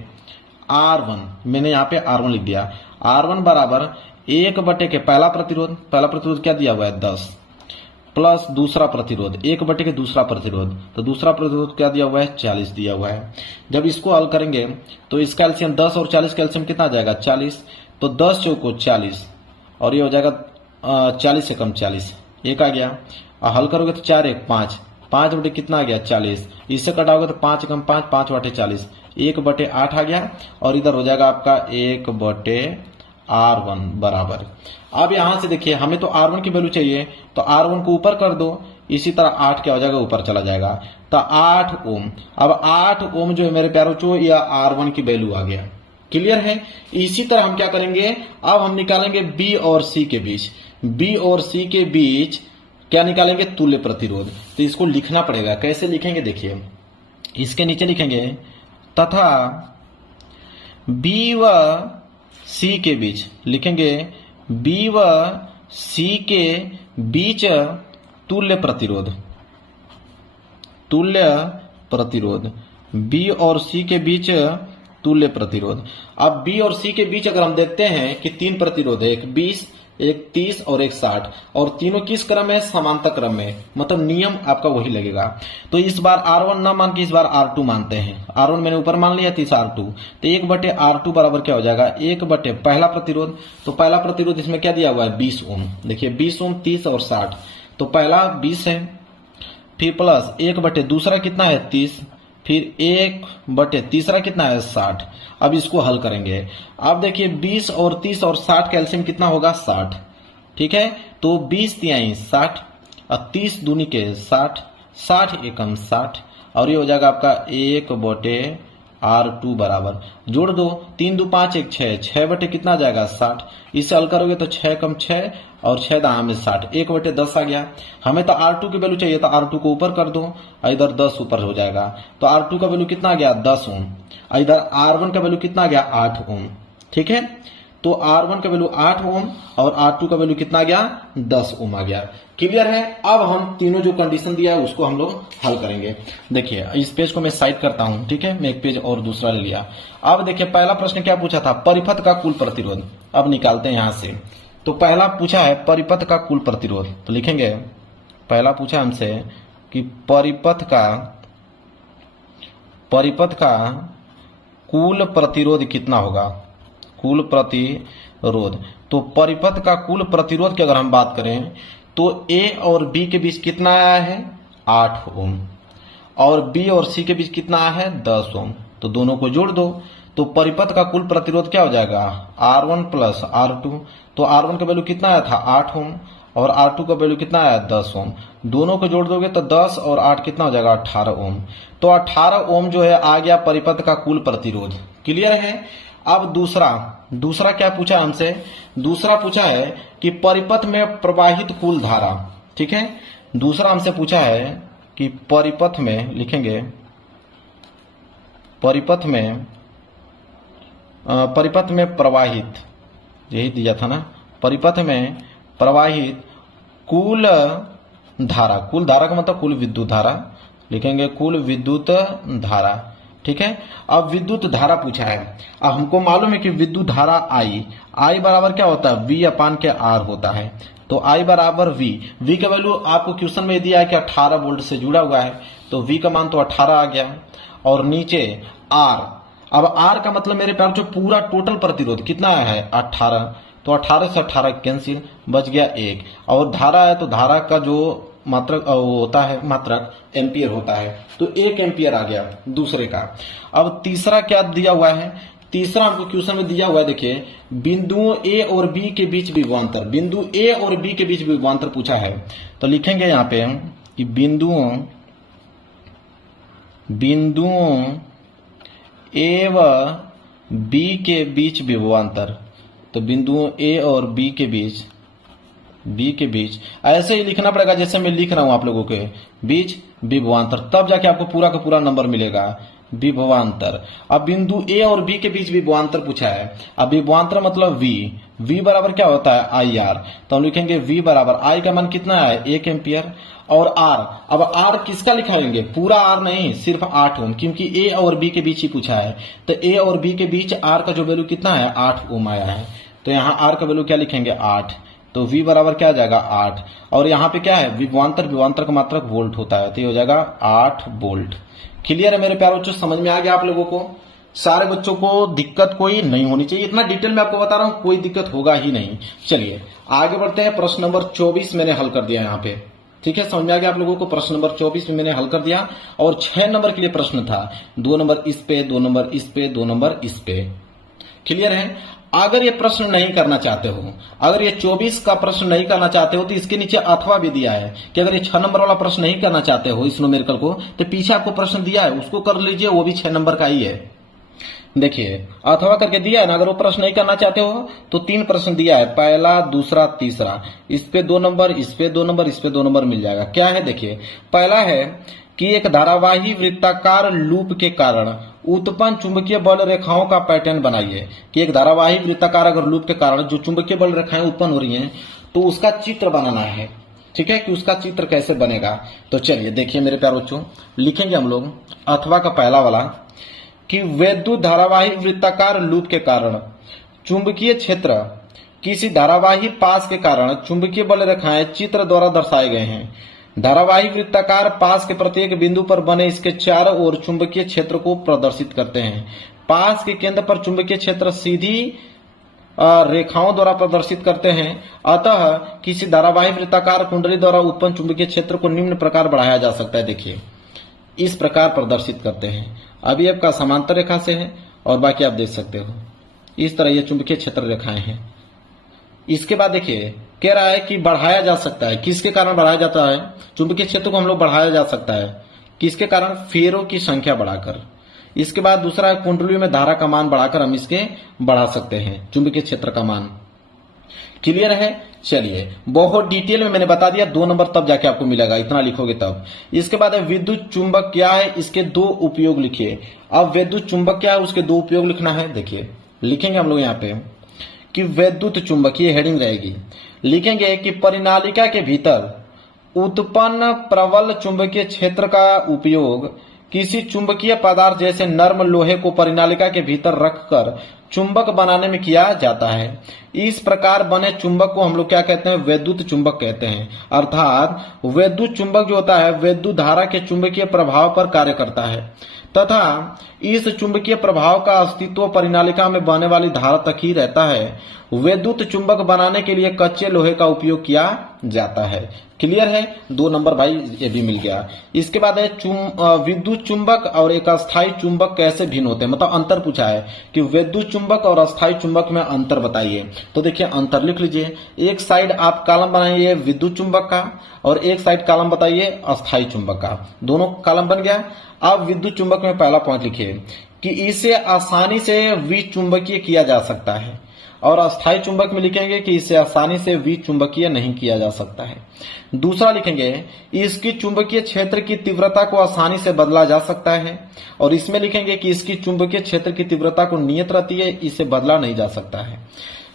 R1, मैंने यहाँ पे R1 लिख दिया, R1 बराबर 1/के पहला प्रतिरोध क्या दिया हुआ है 10, प्लस दूसरा प्रतिरोध 1/के दूसरा प्रतिरोध, तो दूसरा प्रतिरोध क्या दिया हुआ है 40 दिया हुआ है। जब इसको हल करेंगे तो इसका एलसीएम 10 और 40 का एलसीएम कितना आ जाएगा 40, तो 10 चौको 40 और ये हो जाएगा 40 से कम 40, एक आ गया। हल करोगे तो 4 1 5, 5/, कितना आ गया 40, इससे कटाओगे तो 5 कम 5, 5/40, 1/8 आ गया, और इधर हो जाएगा आपका 1/R1 बराबर। अब यहां से देखिए, हमें तो R1 की वैल्यू चाहिए, तो R1 को ऊपर कर दो, इसी तरह 8 क्या हो जाएगा ऊपर चला जाएगा, तो 8 ओम। अब 8 ओम जो है मेरे प्यारों चो, या R1 की वैल्यू आ गया। क्लियर है। इसी तरह हम क्या करेंगे, अब हम निकालेंगे बी और सी के बीच क्या निकालेंगे, तुल्य प्रतिरोध। तो इसको लिखना पड़ेगा, कैसे लिखेंगे देखिए, इसके नीचे लिखेंगे तथा बी व सी के बीच, लिखेंगे बी व सी के बीच तुल्य प्रतिरोध, बी और सी के बीच तुल्य प्रतिरोध। अब बी और सी के बीच अगर हम देखते हैं कि 3 प्रतिरोध है, एक 20, एक 30 और एक 60, और तीनों किस क्रम में, समांतर क्रम में, मतलब नियम आपका वही लगेगा। तो इस बार R1 ना मान के इस बार R2 मानते हैं। R1 मैंने ऊपर मान लिया, 30 R2, तो 1/R2 बराबर क्या हो जाएगा, 1/ पहला प्रतिरोध, तो पहला प्रतिरोध इसमें क्या दिया हुआ है 20 ओम। देखिए 20 ओम, 30 और 60, तो पहला 20 है, फिर प्लस 1/ दूसरा कितना है 30, फिर 1/ तीसरा कितना है 60। अब इसको हल करेंगे। अब देखिए 20 और 30 और 60 का एलसीएम कितना होगा 60, ठीक है। तो 20 तिहाई 60 और 30 दूनी के 60, 60 एकम 60, और ये हो जाएगा आपका 1/R2 बराबर, जोड़ दो, 3 2 5 1 6, 6/ कितना जाएगा 60, इससे हल करोगे तो 6 कम 6 और 6 दाम में 60, 1/10 आ गया। हमें तो R2 की वैल्यू चाहिए, तो R2 को ऊपर कर दो, इधर 10 ऊपर हो जाएगा, तो R2 का वैल्यू कितना आ गया 10 ओम, इधर R1 का वैल्यू कितना आ गया 8 ओम, ठीक है। तो R1 का वैल्यू 8 ओम और R2 का वैल्यू कितना आ गया 10 ओम आ गया। क्लियर है। अब हम तीनों जो कंडीशन दिया है उसको हम लोग हल करेंगे। देखिए इस पेज को मैं साइड करता हूं, ठीक है, मैं एक पेज और दूसरा ले लिया। अब देखिए पहला प्रश्न क्या पूछा था, परिपथ का कुल प्रतिरोध। अब निकालते हैं यहां से। तो पहला पूछा है परिपथ का कुल प्रतिरोध, तो लिखेंगे पहला पूछा हमसे कि परिपथ का कुल प्रतिरोध कितना होगा, कुल प्रतिरोध। तो परिपथ का कुल प्रतिरोध की अगर हम बात करें तो ए और बी के बीच कितना आया है 8 ओम, और बी और सी के बीच कितना आया है 10 ओम, तो दोनों को जोड़ दो, तो परिपथ का कुल प्रतिरोध क्या हो जाएगा R1 प्लस R2। तो R1 का वैल्यू कितना आया था 8 ओम और R2 का वैल्यू कितना आया 10 ओम, दोनों को जोड़ दोगे तो 10 और 8 कितना हो जाएगा 18 ओम। तो 18 ओम जो है आ गया परिपथ का कुल प्रतिरोध। क्लियर है। अब दूसरा क्या पूछा हमसे, दूसरा पूछा है कि परिपथ में प्रवाहित कुल धारा, ठीक है। दूसरा हमसे पूछा है कि परिपथ में, लिखेंगे परिपथ में प्रवाहित, यही दिया था ना, परिपथ में प्रवाहित कुल धारा, कुल धारा का मतलब कुल विद्युत धारा, लिखेंगे कुल विद्युत धारा, ठीक है। अब विद्युत धारा पूछा है। अब हमको मालूम है कि विद्युत धारा आई बराबर क्या होता है, V अपान के R होता है। तो I बराबर V का वैल्यू आपको क्वेश्चन में दिया है कि 18 वोल्ट से जुड़ा हुआ है, तो V का मान तो 18 आ गया। और नीचे R, अब R का मतलब मेरे पास जो पूरा टोटल प्रतिरोध कितना है 18, तो 18 से 18 कैंसिल, बच गया 1। और धारा है तो धारा का जो मात्रक वो होता है, मात्रक एम्पियर होता है, तो 1 एम्पियर आ गया दूसरे का। अब तीसरा क्या दिया हुआ है, तीसरा हमको क्वेश्चन में दिया हुआ है, देखिए बिंदुओं ए और बी के बीच विभवांतर, बिंदु ए और बी के बीच विभवांतर पूछा है। तो लिखेंगे यहाँ पे कि बिंदुओं ए व बी के बीच विभवांतर, तो बिंदुओं ए और बी के बीच ऐसे ही लिखना पड़ेगा जैसे मैं लिख रहा हूं आप लोगों के बीच विभवांतर, तब जाके आपको पूरा का पूरा नंबर मिलेगा विभवांतर। अब बिंदु ए और बी के बीच विभवांतर पूछा है। अब विभवांतर मतलब V बराबर क्या होता है IR, तो हम लिखेंगे V बराबर I का मान कितना है 1 एम्पियर और R। अब R किसका लिखाएंगे, पूरा R नहीं, सिर्फ 8 ओम, क्योंकि A और B के बीच ही पूछा है। तो A और B के बीच R का जो वैल्यू कितना है 8 ओम आया है, तो यहाँ R का वैल्यू क्या लिखेंगे 8, तो V बराबर क्या आ जाएगा 8। और यहाँ पे क्या है विभवांतर का मात्रक वोल्ट होता है, तो ये हो जाएगा 8 वोल्ट। क्लियर है मेरे प्यारे बच्चों, समझ में आ गया आप लोगों को? सारे बच्चों को दिक्कत कोई नहीं होनी चाहिए, इतना डिटेल में आपको बता रहा हूं, कोई दिक्कत होगा ही नहीं। चलिए आगे बढ़ते हैं। प्रश्न नंबर 24 मैंने हल कर दिया यहाँ पे, ठीक है, समझ में आ गया आप लोगों को? प्रश्न नंबर 24 में मैंने हल कर दिया। और 6 नंबर के लिए प्रश्न था, 2 नंबर इस पे, 2 नंबर इस पे, 2 नंबर इस पे। क्लियर है? अगर ये प्रश्न नहीं करना चाहते हो, अगर ये 24 का प्रश्न नहीं करना चाहते हो, तो इसके नीचे अथवा भी दिया है कि अगर ये 6 नंबर वाला प्रश्न नहीं करना चाहते हो इस न्यूमेरिकल को, तो पीछे आपको प्रश्न दिया है उसको कर लीजिए, वो भी 6 नंबर का ही है। देखिए अथवा करके दिया है ना, अगर वो प्रश्न नहीं करना चाहते हो तो 3 प्रश्न दिया है, पहला, दूसरा, तीसरा। इस पे 2 नंबर, इस पे 2 नंबर, इस पे 2 नंबर मिल जाएगा। क्या है देखिए, पहला है कि एक धारावाही वृत्ताकार लूप के कारण उत्पन्न चुंबकीय बल रेखाओं का पैटर्न बनाइए। कि एक धारावाही वृत्ताकार अगर लूप के कारण जो चुंबकीय बल रेखाएं उत्पन्न हो रही हैं, तो उसका चित्र बनाना है। ठीक है, कि उसका चित्र कैसे बनेगा। तो चलिए देखिए मेरे प्यारे बच्चों, लिखेंगे हम लोग अथवा का पहला वाला कि वैद्युत धारावाही वृत्ताकार लूप के कारण चुंबकीय क्षेत्र किसी धारावाही पास के कारण चुंबकीय बल रेखाएं चित्र द्वारा दर्शाए गए हैं। धारावाही वृत्ताकार पास के प्रत्येक बिंदु पर बने इसके चारों ओर चुंबकीय क्षेत्र को प्रदर्शित करते हैं। पास के केंद्र पर चुंबकीय क्षेत्र सीधी रेखाओं द्वारा प्रदर्शित करते हैं। अतः किसी धारावाही वृत्ताकार कुंडली द्वारा उत्पन्न चुंबकीय क्षेत्र को निम्न प्रकार बढ़ाया जा सकता है। देखिए इस प्रकार प्रदर्शित करते हैं। अभी आपका समांतर रेखा से है और बाकी आप देख सकते हो इस तरह ये चुंबकीय क्षेत्र रेखाएं हैं। इसके बाद देखिए कह रहा है कि बढ़ाया जा सकता है। किसके कारण बढ़ाया जाता है? चुंबकीय क्षेत्र को हम लोग बढ़ाया जा सकता है किसके कारण? फेरों की संख्या बढ़ाकर। इसके बाद दूसरा है कुंडलियों में धारा का मान बढ़ाकर हम इसके बढ़ा सकते हैं चुंबकीय क्षेत्र का मान। क्लियर है? चलिए बहुत डिटेल में मैंने बता दिया, 2 नंबर तब जाके आपको मिलेगा, इतना लिखोगे तब। इसके बाद है विद्युत चुंबक क्या है, इसके 2 उपयोग लिखिए। अब विद्युत चुंबक क्या है उसके 2 उपयोग लिखना है। देखिए लिखेंगे हम लोग यहाँ पे कि वैद्युत चुंबक, ये हेडिंग रहेगी। लिखेंगे कि परिनालिका के भीतर उत्पन्न प्रबल चुंबकीय क्षेत्र का उपयोग किसी चुंबकीय पदार्थ जैसे नर्म लोहे को परिनालिका के भीतर रखकर चुंबक बनाने में किया जाता है। इस प्रकार बने चुंबक को हम लोग क्या कहते हैं? वैद्युत चुंबक कहते हैं। अर्थात वैद्युत चुंबक जो होता है वैद्युत धारा के चुंबकीय प्रभाव पर कार्य करता है तथा इस चुंबकीय प्रभाव का अस्तित्व परिनालिका में बहने वाली धारा तक ही रहता है। वैद्युत चुंबक बनाने के लिए कच्चे लोहे का उपयोग किया जाता है। क्लियर है? 2 नंबर भाई ये भी मिल गया। इसके बाद है विद्युत चुंबक और एक अस्थायी चुंबक कैसे भिन्न होते हैं, मतलब अंतर पूछा है कि वैद्युत चुंबक और अस्थायी चुंबक में अंतर बताइए। तो देखिए अंतर लिख लीजिए। एक साइड आप कॉलम बनाइए विद्युत चुंबक का और एक साइड कॉलम बताइए अस्थायी चुंबक का, दोनों कॉलम बन गया। अब विद्युत चुंबक में पहला पॉइंट लिखिए कि इसे आसानी से विचुंबकीय किया जा सकता है और अस्थायी चुंबक में लिखेंगे कि इसे आसानी से विचुंबकीय नहीं किया जा सकता है। दूसरा लिखेंगे इसकी चुंबकीय क्षेत्र की तीव्रता को आसानी से बदला जा सकता है और इसमें लिखेंगे कि इसकी चुंबकीय क्षेत्र की तीव्रता को नियत रहती है, इसे बदला नहीं जा सकता है।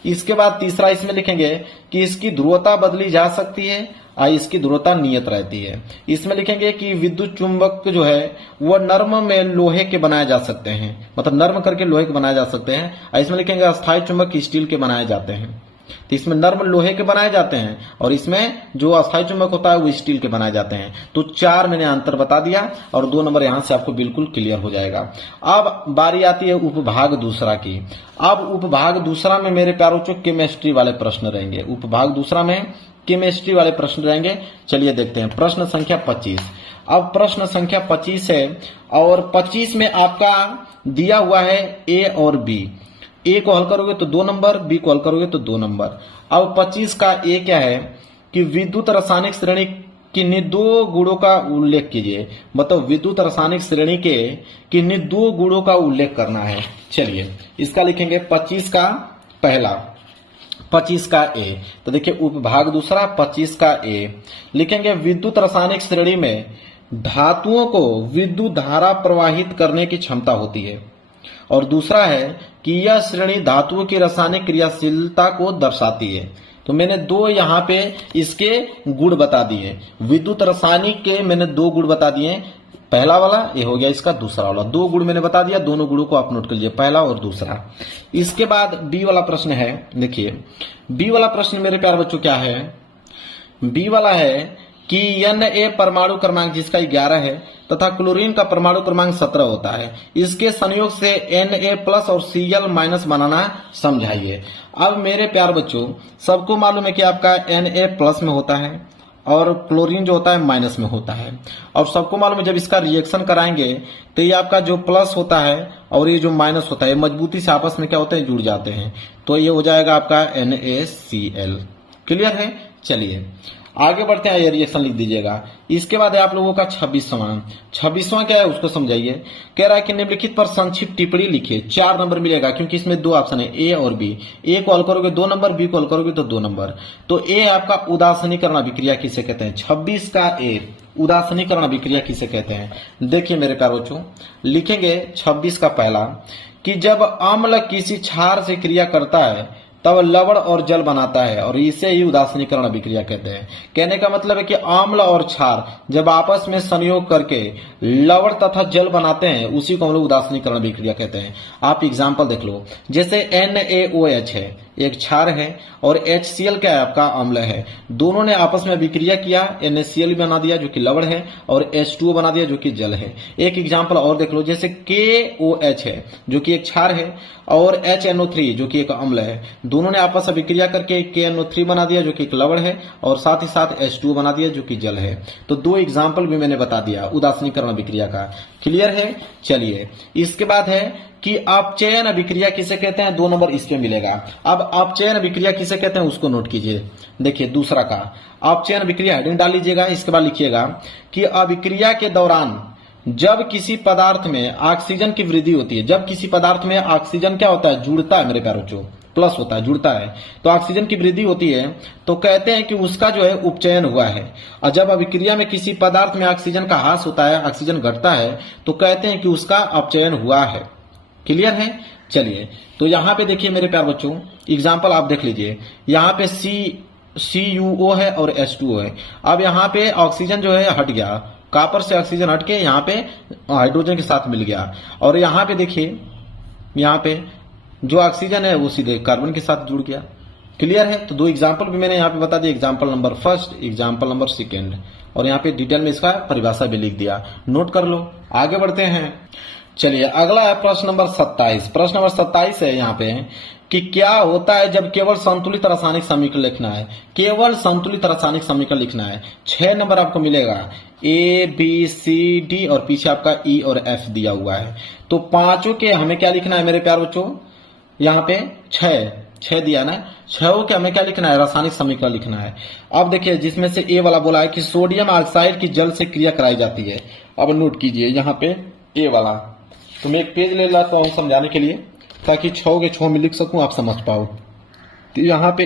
इसके बाद तीसरा इसमें लिखेंगे कि इसकी ध्रुवता बदली जा सकती है इसकी ध्रुवता नियत रहती है। इसमें लिखेंगे कि विद्युत चुंबक जो है वह नर्म में लोहे के बनाए जा सकते हैं, मतलब नर्म करके लोहे के बनाए जा सकते हैं। इसमें लिखेंगे अस्थायी चुंबक स्टील के बनाए जाते हैं। तो इसमें नर्म लोहे के बनाए जाते हैं और इसमें जो अस्थायी चुंबक होता है वो स्टील के बनाए जाते हैं। तो 4 मैंने अंतर बता दिया और 2 नंबर यहां से आपको बिल्कुल क्लियर हो जाएगा। अब बारी आती है उपभाग दूसरा की। अब उपभाग दूसरा में मेरे प्यारों बच्चों केमिस्ट्री वाले प्रश्न रहेंगे। उपभाग दूसरा में केमिस्ट्री वाले प्रश्न रहेंगे। चलिए देखते हैं प्रश्न संख्या 25। अब प्रश्न संख्या 25 है और 25 में आपका दिया हुआ है ए और बी। ए को हल करोगे तो 2 नंबर, बी को हल करोगे तो 2 नंबर। अब 25 का ए क्या है कि विद्युत रासायनिक श्रेणी किन्हीं 2 गुणों का उल्लेख कीजिए, मतलब विद्युत रासायनिक श्रेणी के किन्हीं 2 गुणों का उल्लेख करना है। चलिए इसका लिखेंगे 25 का पहला, 25 का ए। तो देखिए उपभाग दूसरा 25 का ए लिखेंगे विद्युत रासायनिक श्रेणी में धातुओं को विद्युत धारा प्रवाहित करने की क्षमता होती है। और दूसरा है कि यह श्रेणी धातुओं की रासायनिक क्रियाशीलता को दर्शाती है। तो मैंने 2 यहाँ पे इसके गुण बता दिए। विद्युत रासायनिक के मैंने 2 गुण बता दिए। पहला वाला ये हो गया, इसका दूसरा वाला 2 गुण मैंने बता दिया। दोनों गुणों को आप नोट कर लीजिए, पहला और दूसरा। इसके बाद बी वाला प्रश्न है। देखिए बी वाला प्रश्न मेरे प्यारे बच्चों क्या है, बी वाला है कि Na परमाणु क्रमांक जिसका 11 है तथा क्लोरीन का परमाणु क्रमांक 17 होता है, इसके संयोग से Na प्लस और Cl माइनस बनाना समझाइए। अब मेरे प्यार बच्चों सबको मालूम है कि आपका Na प्लस में होता है और क्लोरीन जो होता है माइनस में होता है। और सबको मालूम है जब इसका रिएक्शन कराएंगे तो ये आपका जो प्लस होता है और ये जो माइनस होता है मजबूती से आपस में क्या होते हैं, जुड़ जाते हैं। तो ये हो जाएगा आपका NaCl। क्लियर है। चलिए आगे बढ़ते हैं, ये रिएक्शन लिख दीजिएगा। इसके बाद है आप लोगों का 26वां क्या है उसको समझाइए। कह रहा है कि निम्नलिखित पर संक्षिप्त टिप्पणी लिखिए। 4 नंबर मिलेगा क्योंकि इसमें 2 ऑप्शन है, ए और बी। ए को हल करोगे 2 नंबर, बी को हल करोगे तो 2 नंबर। तो ए आपका उदासीनीकरण अभिक्रिया किसे कहते हैं। 26 का ए उदासीनीकरण अभिक्रिया किसे कहते हैं। देखिए मेरे प्यारे बच्चों लिखेंगे 26 का पहला कि जब अम्ल किसी क्षार से क्रिया करता है तब लवण और जल बनाता है और इसे ही उदासीनीकरण अभिक्रिया कहते हैं। कहने का मतलब है कि अम्ल और क्षार जब आपस में संयोग करके लवण तथा जल बनाते हैं उसी को हम लोग उदासीनीकरण अभिक्रिया कहते हैं। आप एग्जांपल देख लो, जैसे NaOH है एक क्षार है और HCl क्या है आपका अम्ल है। दोनों ने आपस में अभिक्रिया किया, NaCl बना दिया जो कि लवण है और H2O बना दिया जो कि जल है। एक एग्जांपल और देख लो, जैसे KOH है जो कि एक क्षार है और HNO3 जो कि एक अम्ल है। दोनों ने आपस में अभिक्रिया करके KNO3 बना दिया जो कि एक लवण है और साथ ही साथ H2O बना दिया जो कि जल है। तो 2 एग्जाम्पल भी मैंने बता दिया उदासीनीकरण अभिक्रिया का। क्लियर है। चलिए इसके बाद है कि अपचयन अभिक्रिया किसे कहते हैं। 2 नंबर इस पे मिलेगा। अब अपचयन अभिक्रिया किसे कहते हैं उसको नोट कीजिए। देखिए दूसरा का अपचयन अभिक्रिया हेडिंग डाल लीजिएगा। इसके बाद लिखिएगा कि अभिक्रिया के दौरान जब किसी पदार्थ में ऑक्सीजन की वृद्धि होती है, जब किसी पदार्थ में ऑक्सीजन क्या होता है, जुड़ता है मेरे प्यारे बच्चों, प्लस होता है, जुड़ता है, तो ऑक्सीजन की वृद्धि होती है तो कहते हैं कि उसका जो है उपचयन हुआ है। और जब अभिक्रिया में किसी पदार्थ में ऑक्सीजन का ह्रास होता है, ऑक्सीजन घटता है, तो कहते हैं कि उसका अपचयन हुआ है। क्लियर है। चलिए तो यहां पे देखिए मेरे प्यारे बच्चों एग्जाम्पल आप देख लीजिए। यहाँ पे CuO है और H2O है। अब यहाँ पे ऑक्सीजन जो है हट गया, कॉपर से ऑक्सीजन हट के यहाँ पे हाइड्रोजन के साथ मिल गया और यहाँ पे देखिए यहाँ पे जो ऑक्सीजन है वो सीधे कार्बन के साथ जुड़ गया। क्लियर है। तो 2 एग्जाम्पल भी मैंने यहाँ पे बता दिया, एग्जाम्पल नंबर 1, एग्जाम्पल नंबर 2 और यहाँ पे डिटेल में इसका परिभाषा भी लिख दिया, नोट कर लो। आगे बढ़ते हैं। चलिए अगला है प्रश्न नंबर 27। प्रश्न नंबर 27 है यहाँ पे कि क्या होता है जब केवल संतुलित रासायनिक समीकरण लिखना है। केवल संतुलित रासायनिक समीकरण लिखना है। 6 नंबर आपको मिलेगा, ABCD और पीछे आपका E और F दिया हुआ है। तो पांचों के हमें क्या लिखना है मेरे प्यारे बच्चों, यहाँ पे 6 दिया ना, 6 के हमें क्या लिखना है, रासायनिक समीकरण लिखना है। अब देखिए जिसमें से ए वाला बोला है कि सोडियम ऑक्साइड की जल से क्रिया कराई जाती है। अब नोट कीजिए यहाँ पे ए वाला, तो मैं एक पेज ले लाता हूँ समझाने के लिए ताकि 6 के 6 में लिख सकूं, आप समझ पाओ। तो यहाँ पे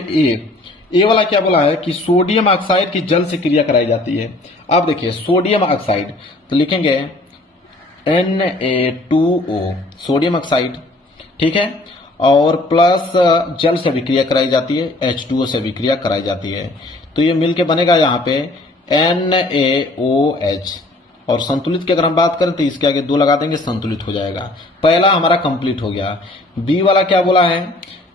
ए वाला क्या बोला है कि सोडियम ऑक्साइड की जल से क्रिया कराई जाती है। अब देखिए सोडियम ऑक्साइड तो लिखेंगे Na2O सोडियम ऑक्साइड, ठीक है, और प्लस जल से अभिक्रिया कराई जाती है, H2O से अभिक्रिया कराई जाती है। तो ये मिलके बनेगा यहाँ पे NaOH। और संतुलित की अगर हम बात करें तो इसके आगे 2 लगा देंगे, संतुलित हो जाएगा। पहला हमारा कंप्लीट हो गया। बी वाला क्या बोला है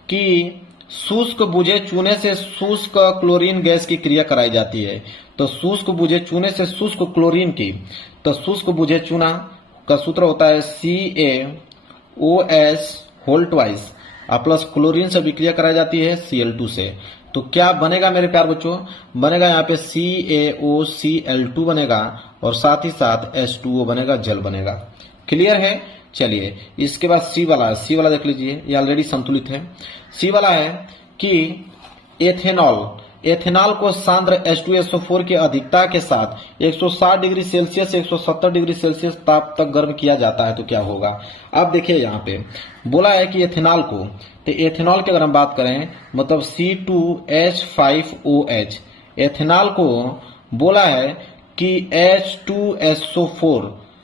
कि शुष्क बुझे चूने से शुष्क क्लोरीन गैस की क्रिया कराई जाती है। तो शुष्क बुझे चूने से शुष्क क्लोरीन की, तो शुष्क बुझे चूना का सूत्र होता है CaOH whole twice plus chlorine से विक्रिया कराई जाती है Cl2 से। तो क्या बनेगा मेरे प्यार बच्चों, बनेगा यहाँ पे CaOCl2 बनेगा और साथ ही साथ H2O बनेगा, जल बनेगा। क्लियर है। चलिए इसके बाद सी वाला देख लीजिए, ये ऑलरेडी संतुलित है। सी वाला है कि एथेनॉल को सांद्र H2SO4 की अधिकता के साथ 160 डिग्री सेल्सियस से 170 डिग्री सेल्सियस ताप तक गर्म किया जाता है तो क्या होगा। अब देखिए यहाँ पे बोला है कि एथेनॉल को, तो एथेनॉल की अगर हम बात करें मतलब C2H5OH, एथेनॉल को बोला है कि H2SO4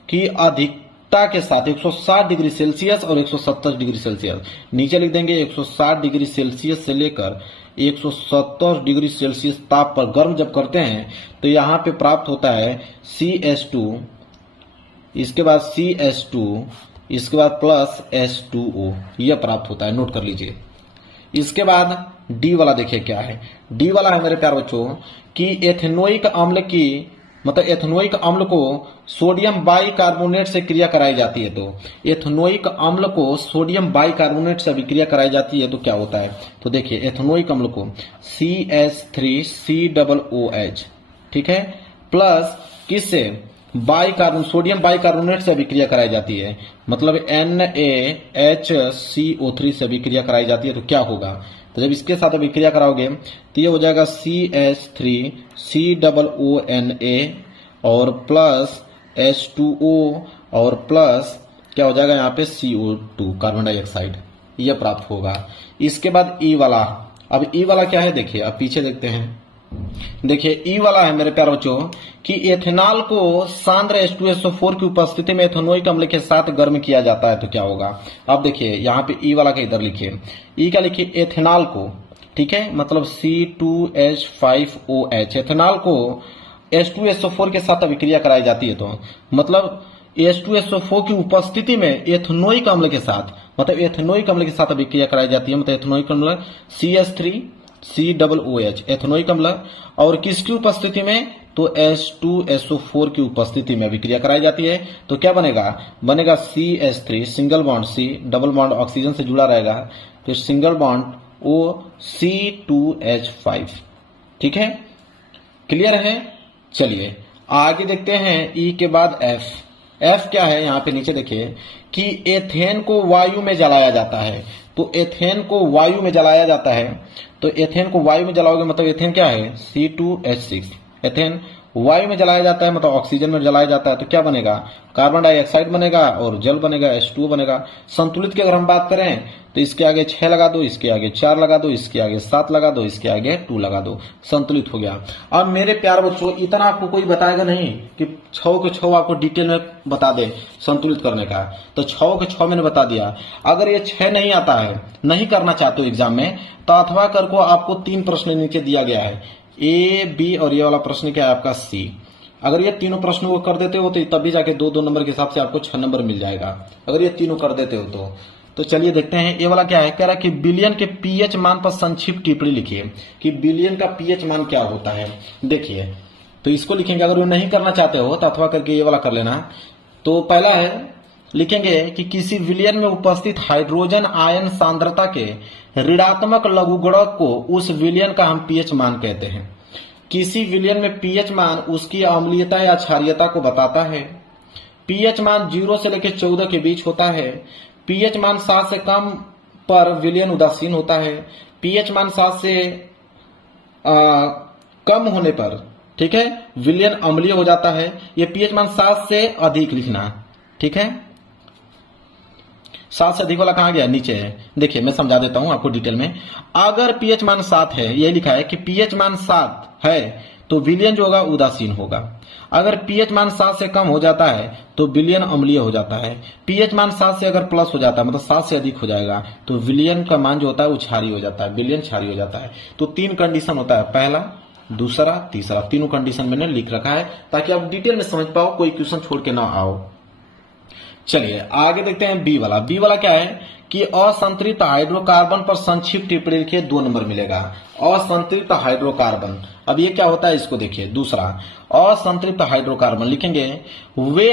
की अधिकता के साथ 160 डिग्री सेल्सियस और 170 डिग्री सेल्सियस, नीचे लिख देंगे 160 डिग्री सेल्सियस से लेकर 170 डिग्री सेल्सियस ताप पर गर्म जब करते हैं तो यहाँ पे प्राप्त होता है CH2, इसके बाद CH2, इसके बाद प्लस H2O, यह प्राप्त होता है, नोट कर लीजिए। इसके बाद डी वाला देखिए क्या है। डी वाला है मेरे प्यार बच्चों कि एथेनोइक अम्ल की मतलब एथेनोइक अम्ल को सोडियम बाइकार्बोनेट से क्रिया कराई जाती है। तो एथेनोइक अम्ल को सोडियम बाइकार्बोनेट से अभिक्रिया कराई जाती है तो क्या होता है। तो देखिए एथेनोइक अम्ल को CH3COOH, ठीक है, प्लस किससे सोडियम बाइकार्बोनेट से अभिक्रिया कराई जाती है, मतलब NaHCO3 से अभिक्रिया कराई जाती है तो क्या होगा। तो जब इसके साथ अभिक्रिया कराओगे तो ये हो जाएगा CH3COONA और प्लस H2O और प्लस क्या हो जाएगा यहाँ पे CO2 कार्बन डाइऑक्साइड, यह प्राप्त होगा। इसके बाद ई वाला, अब ई वाला क्या है देखिए, अब पीछे देखते हैं। देखिए ई वाला है मेरे प्यारे बच्चों कि एथेनॉल को सांद्र H2SO4 की उपस्थिति में एथेनोइक अम्ल के साथ गर्म किया जाता है तो क्या होगा। अब देखिए यहाँ पे ई वाला का इधर लिखिए, ई का लिखिए एथेनॉल को, ठीक है, मतलब C2H5OH, एथेनॉल को H2SO4 के साथ अभिक्रिया कराई जाती है तो मतलब H2SO4 की उपस्थिति में एथेनोइक अम्ल के साथ, मतलब एथेनोइक अम्ल के साथ अभिक्रिया कराई जाती है, मतलब एथेनोइक अम्ल CH3COOH एथेनोइक अम्ल, और किसकी उपस्थिति में, तो H2SO4 की उपस्थिति में अभिक्रिया कराई जाती है तो क्या बनेगा, बनेगा CH3 single bond C double bond oxygen से जुड़ा रहेगा, फिर सिंगल बॉन्ड O C2H5, ठीक है, क्लियर है। चलिए आगे देखते हैं ई के बाद एफ। एफ क्या है यहाँ पे नीचे देखिए कि एथेन को वायु में जलाया जाता है। तो एथेन को वायु में जलाया जाता है, तो एथेन को वायु में जलाओगे मतलब एथेन क्या है C2H6, एथेन वायु में जलाया जाता है मतलब ऑक्सीजन में जलाया जाता है तो क्या बनेगा, कार्बन डाइऑक्साइड बनेगा और जल बनेगा, H2O बनेगा। संतुलित की अगर हम बात करें तो इसके आगे 6 लगा दो, इसके आगे 4 लगा दो, इसके आगे 7 लगा दो, इसके आगे 2 लगा दो, संतुलित हो गया। अब मेरे प्यारे बच्चों इतना आपको कोई बताएगा नहीं कि 6 के 6 आपको डिटेल में बता दे संतुलित करने का, तो 6 के 6 मैंने बता दिया। अगर ये 6 नहीं आता है, नहीं करना चाहते हो एग्जाम में, तो अथवा कर को आपको 3 प्रश्न नीचे दिया गया है, A, B और ये वाला प्रश्न क्या है आपका C। अगर ये तीनों प्रश्नों को कर देते हो तो तभी जाके 2-2 नंबर के हिसाब से आपको 6 नंबर मिल जाएगा, अगर ये तीनों कर देते हो तो चलिए देखते हैं। ये वाला क्या है, कह रहा है कि बिलियन के पीएच मान पर संक्षिप्त टिप्पणी लिखिए कि बिलियन का पीएच मान क्या होता है। देखिए तो इसको लिखेंगे, अगर वो नहीं करना चाहते हो तो अथवा करके ये वाला कर लेना। तो पहला है लिखेंगे कि किसी विलयन में उपस्थित हाइड्रोजन आयन सांद्रता के ऋणात्मक लघुगणक को उस विलयन का हम पीएच मान कहते हैं। किसी विलयन में पीएच मान उसकी अम्लीयता या क्षारीयता को बताता है। पीएच मान 0 से लेकर 14 के बीच होता है। पीएच मान 7 से कम पर विलयन उदासीन होता है। पीएच मान 7 से कम होने पर, ठीक है, विलयन अम्लीय हो जाता है। ये पीएच मान 7 से अधिक लिखना, ठीक है। 7 से अधिक वाला कहां गया, नीचे है। देखिए मैं समझा देता हूं आपको डिटेल में। अगर पीएच मान 7 है, यही लिखा है कि पीएच मान 7 है तो विलयन जो होगा उदासीन होगा। अगर पीएच मान 7 से कम हो जाता है तो विलयन अम्लीय हो जाता है। पीएच मान 7 से अगर प्लस हो जाता है मतलब 7 से अधिक हो जाएगा तो विलयन का मान जो होता है वो क्षारीय हो जाता है, विलयन क्षारीय हो जाता है। तो 3 कंडीशन होता है, पहला दूसरा, तीसरा, तीनों कंडीशन मैंने लिख रखा है ताकि आप डिटेल में समझ पाओ, कोई क्वेश्चन छोड़ के ना आओ। चलिए आगे देखते हैं बी वाला। बी वाला क्या है कि असंतृप्त हाइड्रोकार्बन पर संक्षिप्त टिप्पणी लिखिए, 2 नंबर मिलेगा। असंतृप्त हाइड्रोकार्बन, अब ये क्या होता है इसको देखिए। दूसरा, असंतृप्त हाइड्रोकार्बन लिखेंगे वे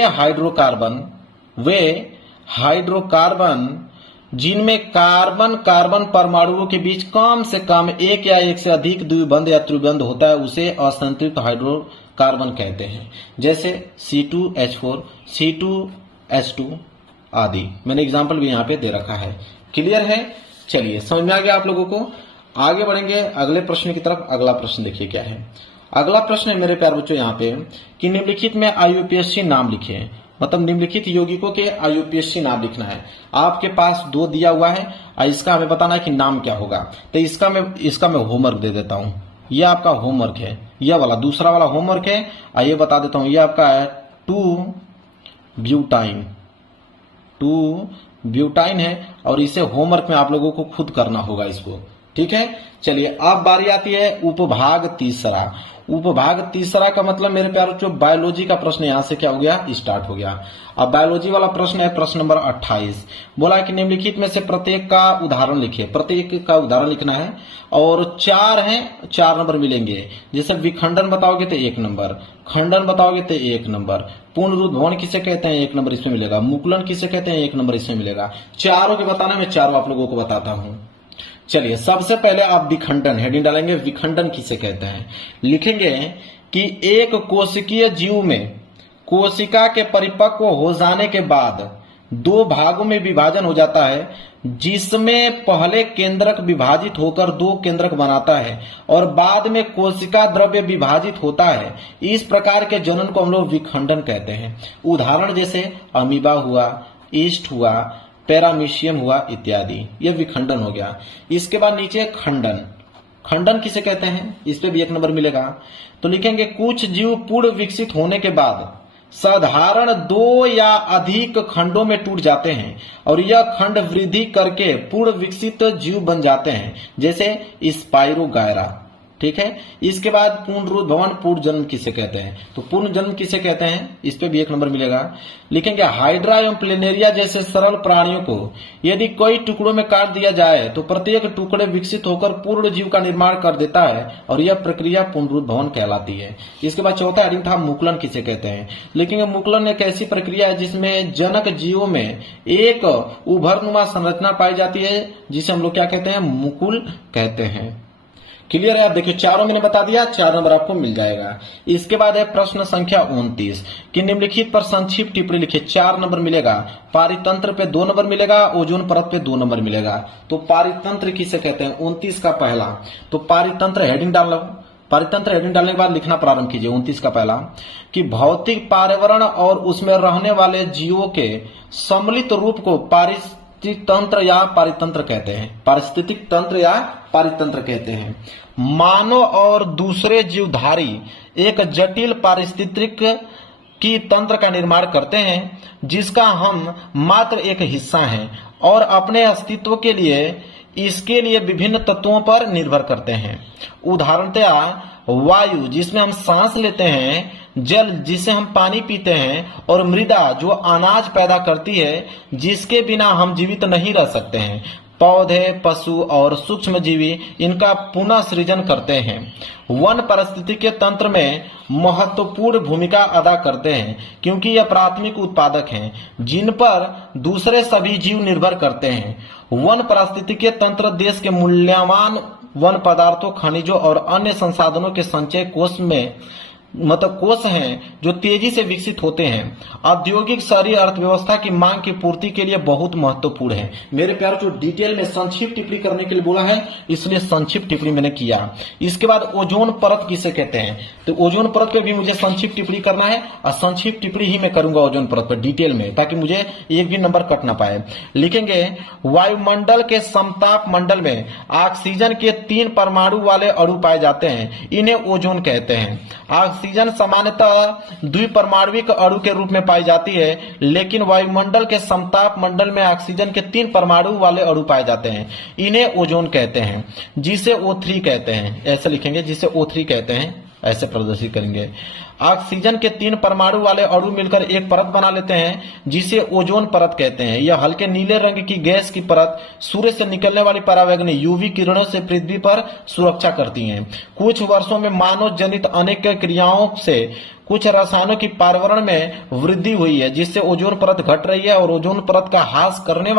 हाइड्रोकार्बन जिनमें कार्बन कार्बन परमाणुओं के बीच कम से कम एक या एक से अधिक द्विबंध या त्रिबंध होता है, उसे असंतृप्त हाइड्रोकार्बन कहते हैं। जैसे C2H4, C2H2 आदि, मैंने एग्जाम्पल भी यहाँ पे दे रखा है। क्लियर है? चलिए समझ में आ गया आप लोगों को। आगे बढ़ेंगे अगले प्रश्न की तरफ। अगला प्रश्न देखिए क्या है। अगला प्रश्न है मेरे प्यारे बच्चों यहाँ पे कि निम्नलिखित में IUPAC नाम लिखे, मतलब निम्नलिखित यौगिकों के IUPAC नाम लिखना है। आपके पास 2 दिया हुआ है और इसका हमें बताना है कि नाम क्या होगा। तो इसका मैं होमवर्क दे देता हूं। यह आपका होमवर्क है, यह वाला दूसरा वाला होमवर्क है। आइए बता देता हूं, यह आपका है 2-ब्यूटाइन है और इसे होमवर्क में आप लोगों को खुद करना होगा इसको। ठीक है, चलिए अब बारी आती है उपभाग तीसरा। उपभाग तीसरा का मतलब मेरे प्यारे बच्चों बायोलॉजी का प्रश्न यहां से क्या हो गया, स्टार्ट हो गया। अब बायोलॉजी वाला प्रश्न है प्रश्न नंबर 28। बोला कि निम्नलिखित में से प्रत्येक का उदाहरण लिखिए। प्रत्येक का उदाहरण लिखना है और 4 हैं, 4 नंबर मिलेंगे। जैसे विखंडन बताओगे तो 1 नंबर, खंडन बताओगे तो 1 नंबर, पुनरुद्भवन किसे कहते हैं 1 नंबर इसमें मिलेगा, मुकुलन किसे कहते हैं 1 नंबर इसमें मिलेगा। चारों के बताना, मैं चारों आप लोगों को बताता हूं। चलिए सबसे पहले आप विखंडन हेडिंग डालेंगे। विखंडन किसे कहते हैं लिखेंगे कि एक कोशिकीय जीव में कोशिका के परिपक्व हो जाने के बाद 2 भागों में विभाजन हो जाता है, जिसमें पहले केंद्रक विभाजित होकर 2 केंद्रक बनाता है और बाद में कोशिका द्रव्य विभाजित होता है। इस प्रकार के जनन को हम लोग विखंडन कहते हैं। उदाहरण जैसे अमीबा हुआ, ईस्ट हुआ, पैरामीशियम हुआ इत्यादि, यह विखंडन हो गया। इसके बाद नीचे खंडन। खंडन किसे कहते हैं, इस पे भी 1 नंबर मिलेगा। तो लिखेंगे कुछ जीव पूर्ण विकसित होने के बाद साधारण 2 या अधिक खंडों में टूट जाते हैं और यह खंड वृद्धि करके पूर्ण विकसित जीव बन जाते हैं, जैसे स्पाइरोगायरा। ठीक है, इसके बाद पुनरुद्भवन पूर्ण जन्म किसे कहते हैं, तो पूर्ण जन्म किसे कहते हैं, इस पे भी 1 नंबर मिलेगा। लिखेंगे हाइड्रा एवं प्लेनेरिया जैसे सरल प्राणियों को यदि कई टुकड़ों में काट दिया जाए तो प्रत्येक टुकड़े विकसित होकर पूर्ण जीव का निर्माण कर देता है और यह प्रक्रिया पुनरुद्भवन कहलाती है। इसके बाद चौथा हेडिंग था मुकुलन किसे कहते हैं। लिखेंगे मुकुलन एक ऐसी प्रक्रिया है जिसमें जनक जीवों में एक उभरनुमा संरचना पाई जाती है, जिसे हम लोग क्या कहते हैं, मुकुल कहते हैं। क्लियर है? आप देखिए चारों मैंने बता दिया, 4 नंबर आपको मिल जाएगा। इसके बाद है प्रश्न संख्या 29 कि निम्नलिखित पर संक्षिप्त टिप्पणी लिखिए, 4 नंबर मिलेगा। पारितंत्र पे 2 नंबर मिलेगा, ओजोन परत पे 2 नंबर मिलेगा। तो पारितंत्र किसे कहते हैं, 29 का पहला। तो पारितंत्र हेडिंग डाल लो। पारितंत्र हेडिंग डालने के बाद लिखना प्रारंभ कीजिए। 29 का पहला कि भौतिक पर्यावरण और उसमें रहने वाले जीवों के सम्मिलित रूप को पारिस्थितिक तंत्र या पारितंत्र कहते हैं। पारिस्थितिक तंत्र या पारितंत्र कहते हैं। मानव और दूसरे जीवधारी एक जटिल पारिस्थितिक की तंत्र का निर्माण करते हैं, जिसका हम मात्र एक हिस्सा हैं और अपने अस्तित्व के लिए इसके लिए विभिन्न तत्वों पर निर्भर करते हैं। उदाहरणतया वायु जिसमें हम सांस लेते हैं, जल जिसे हम पानी पीते हैं और मृदा जो अनाज पैदा करती है, जिसके बिना हम जीवित नहीं रह सकते हैं। पौधे, पशु और सूक्ष्म जीवी इनका पुनः सृजन करते हैं। वन पारिस्थितिकी तंत्र में महत्वपूर्ण भूमिका अदा करते हैं, क्योंकि यह प्राथमिक उत्पादक हैं जिन पर दूसरे सभी जीव निर्भर करते हैं। वन पारिस्थितिकी तंत्र देश के मूल्यवान वन पदार्थों, खनिजों और अन्य संसाधनों के संचय कोष में कोष हैं जो तेजी से विकसित होते हैं। औद्योगिक शहरी अर्थव्यवस्था की मांग की पूर्ति के लिए बहुत महत्वपूर्ण है। मेरे प्यारों, जो डिटेल में संक्षिप्त टिप्पणी करने के लिए बोला है, इसलिए संक्षिप्त टिप्पणी मैंने किया। इसके बाद ओजोन परत किसे कहते हैं, तो ओजोन परत पे भी मुझे संक्षिप्त टिप्पणी करना है और संक्षिप्त टिप्पणी ही मैं करूंगा ओजोन परत पर डिटेल में, ताकि मुझे एक भी नंबर कट ना पाए। लिखेंगे वायुमंडल के समताप मंडल में ऑक्सीजन के 3 परमाणु वाले अणु पाए जाते हैं, इन्हें ओजोन कहते हैं। ऑक्सीजन सामान्यतः द्विपरमाणुक अणु के रूप में पाई जाती है, लेकिन वायुमंडल के समताप मंडल में ऑक्सीजन के 3 परमाणु वाले अणु पाए जाते हैं। इन्हें ओजोन कहते हैं, जिसे O3 कहते हैं। ऐसे लिखेंगे, जिसे O3 कहते हैं, ऐसे प्रदर्शित करेंगे। ऑक्सीजन के 3 परमाणु वाले अणु मिलकर एक परत बना लेते हैं, जिसे ओजोन परत कहते हैं। यह हल्के नीले रंग की गैस की परत सूर्य से निकलने वाली परावैंगनी यूवी किरणों से पृथ्वी पर सुरक्षा करती हैं। कुछ वर्षों में मानव जनित अनेक क्रियाओं से कुछ रसायनों की पर्यावरण में वृद्धि हुई है, जिससे ओजोन परत घट रही है और ओजोन परत का ह्रास करने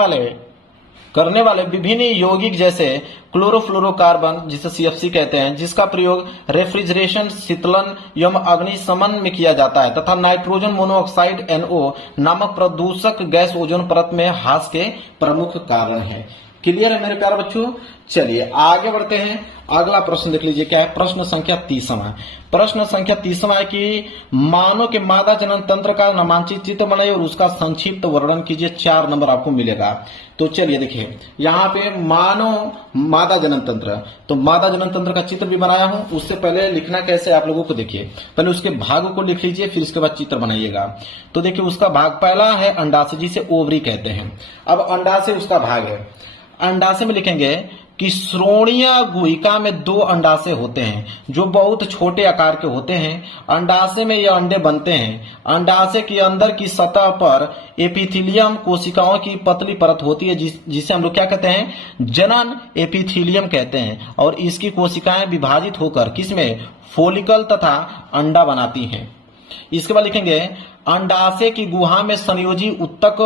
वाले विभिन्न यौगिक जैसे क्लोरोफ्लोरोकार्बन, जिसे CFC कहते हैं, जिसका प्रयोग रेफ्रिजरेशन, शीतलन एवं अग्निशमन में किया जाता है, तथा नाइट्रोजन मोनोऑक्साइड NO नामक प्रदूषक गैस ओजोन परत में ह्रास के प्रमुख कारण है। क्लियर है मेरे प्यारे बच्चों? चलिए आगे बढ़ते हैं। अगला प्रश्न देख लीजिए, क्या है? प्रश्न संख्या 30वां। प्रश्न संख्या 30वां है कि मानव के मादा जनन तंत्र का नामांकित चित्र बनाइए और उसका संक्षिप्त वर्णन कीजिए। 4 नंबर आपको मिलेगा। तो चलिए देखिए, यहाँ पे मानव मादा जनन तंत्र, तो मादा जनन तंत्र का चित्र भी बनाया हूं। उससे पहले लिखना कैसे आप लोगों को देखिए, पहले उसके भाग को लिख लीजिए, फिर उसके बाद चित्र बनाइएगा। तो देखिए, उसका भाग पहला है अंडाशय, जिसे ओवरी कहते हैं। अब अंडाशय उसका भाग है। अंडाशय में लिखेंगे कि श्रोणीय गुहिका में 2 अंडाशय होते हैं, जो बहुत छोटे आकार के होते हैं। अंडाशय में यह अंडे बनते हैं। अंडाशय के अंदर की सतह पर एपिथेलियम कोशिकाओं की पतली परत होती है, जिसे हम लोग क्या कहते हैं? जनन एपिथेलियम कहते हैं। और इसकी कोशिकाएं विभाजित होकर किसमें? फोलिकल तथा अंडा बनाती हैं। इसके बाद लिखेंगे अंडाशय की गुहा में संयोजी उत्तक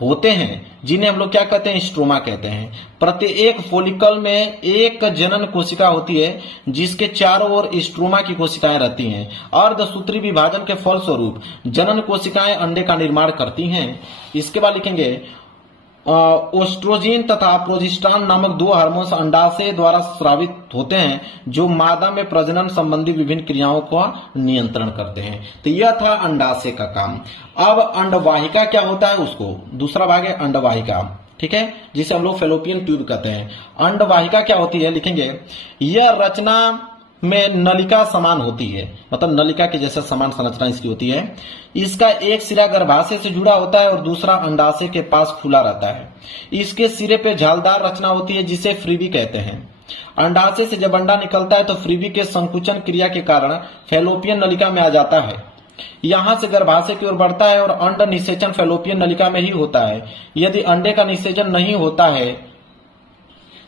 होते हैं, जिन्हें हम लोग क्या कहते हैं? स्ट्रोमा कहते हैं। प्रत्येक फोलिकल में एक जनन कोशिका होती है, जिसके चारों ओर स्ट्रोमा की कोशिकाएं रहती हैं। अर्धसूत्री विभाजन के फलस्वरूप जनन कोशिकाएं अंडे का निर्माण करती हैं। इसके बाद लिखेंगे ओस्ट्रोजिन तथा प्रोजेस्टेरॉन नामक 2 हार्मोन्स अंडाशय द्वारा स्रावित होते हैं, जो मादा में प्रजनन संबंधी विभिन्न क्रियाओं का नियंत्रण करते हैं। तो यह था अंडाशय का काम। अब अंडवाहिका क्या होता है, उसको दूसरा भाग है अंडवाहिका, ठीक है, जिसे हम लोग फेलोपियन ट्यूब कहते हैं। अंडवाहिका क्या होती है, लिखेंगे यह रचना में नलिका समान होती है, मतलब नलिका के जैसा समान संरचना इसकी होती है। इसका एक सिरा गर्भाशय से जुड़ा होता है और दूसरा अंडाशय के पास खुला रहता है। इसके सिरे पे झालदार रचना होती है, जिसे फ्रीवी कहते हैं। अंडाशय से जब अंडा निकलता है तो फ्रीवी के संकुचन क्रिया के कारण फेलोपियन नलिका में आ जाता है। यहां से गर्भाशय की ओर बढ़ता है और अंड निषेचन फेलोपियन नलिका में ही होता है। यदि अंडे का निषेचन नहीं होता है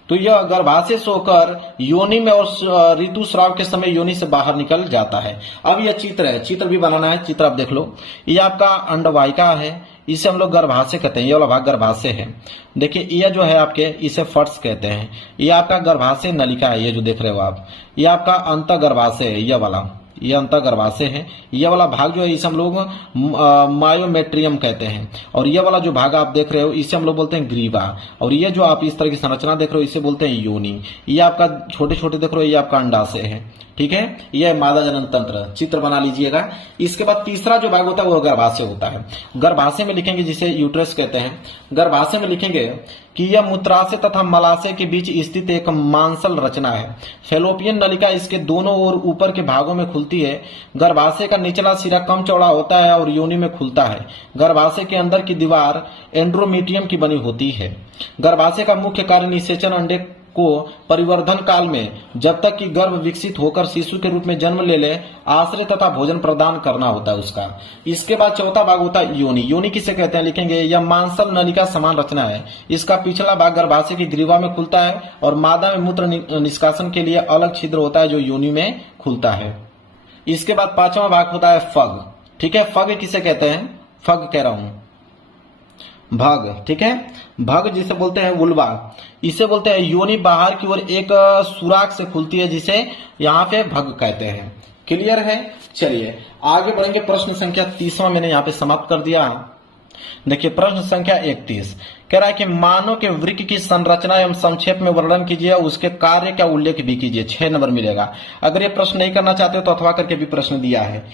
तो यह गर्भाशय से होकर योनि में और ऋतुस्राव के समय योनि से बाहर निकल जाता है। अब यह चित्र है, चित्र भी बनाना है। चित्र आप देख लो, ये आपका अंडवाहिका है, इसे हम लोग गर्भाशय कहते हैं। ये वाला भाग गर्भाशय है। देखिए यह जो है आपके, इसे फर्श कहते हैं। ये आपका गर्भाशय नलिका है, ये जो देख रहे हो आप, ये आपका अंत गर्भाशय है। यह वाला, यह अंत गर्भाशय है। यह वाला भाग जो है इसे हम लोग मायोमेट्रियम कहते हैं। और यह वाला जो भाग आप देख रहे हो इसे हम लोग बोलते हैं ग्रीवा। और ये जो आप इस तरह की संरचना देख रहे हो इसे बोलते हैं योनि। ये आपका छोटे छोटे देख रहे हो, ये आपका अंडाशय है, ठीक है। यह मादा जनन तंत्र, चित्र बना लीजिएगा। इसके बाद तीसरा जो भाग होता है वो गर्भाशय होता है। गर्भाशय में लिखेंगे, जिसे यूट्रस कहते हैं। गर्भाशय में लिखेंगे कि यह मूत्राशय तथा मलाशय के बीच स्थित एक मांसल रचना है। फेलोपियन नलिका इसके दोनों ओर ऊपर के भागों में खुलती है। गर्भाशय का निचला सिरा कम चौड़ा होता है और योनि में खुलता है। गर्भाशय के अंदर की दीवार एंड्रोमीटियम की बनी होती है। गर्भाशय का मुख्य कार्य निषेचन अंडे को परिवर्धन काल में, जब तक कि गर्भ विकसित होकर शिशु के रूप में जन्म ले आश्रय तथा भोजन प्रदान करना होता है उसका। इसके बाद चौथा भाग होता है योनि। योनि किसे कहते हैं, लिखेंगे यह मांसल नलिका समान रचना है। इसका पिछला भाग गर्भाशय की ग्रीवा में खुलता है और मादा में मूत्र निष्कासन के लिए अलग छिद्र होता है जो योनि में खुलता है। इसके बाद पांचवा भाग होता है फग, ठीक है। फग किसे कहते हैं, फग कह रहा हूं, भग, ठीक है। भग जिसे बोलते हैं वुल्वा, इसे बोलते हैं योनि बाहर की ओर एक सुराख से खुलती है, जिसे यहाँ पे भग कहते हैं। क्लियर है। चलिए आगे बढ़ेंगे। प्रश्न संख्या 30वां मैंने यहाँ पे समाप्त कर दिया। देखिए प्रश्न संख्या 31 कह रहा है कि मानव के वृक्क की संरचना एवं संक्षेप में वर्णन कीजिए, उसके कार्य का उल्लेख भी कीजिए। 6 नंबर मिलेगा। अगर ये प्रश्न नहीं करना चाहते हो तो अथवा करके भी प्रश्न दिया है।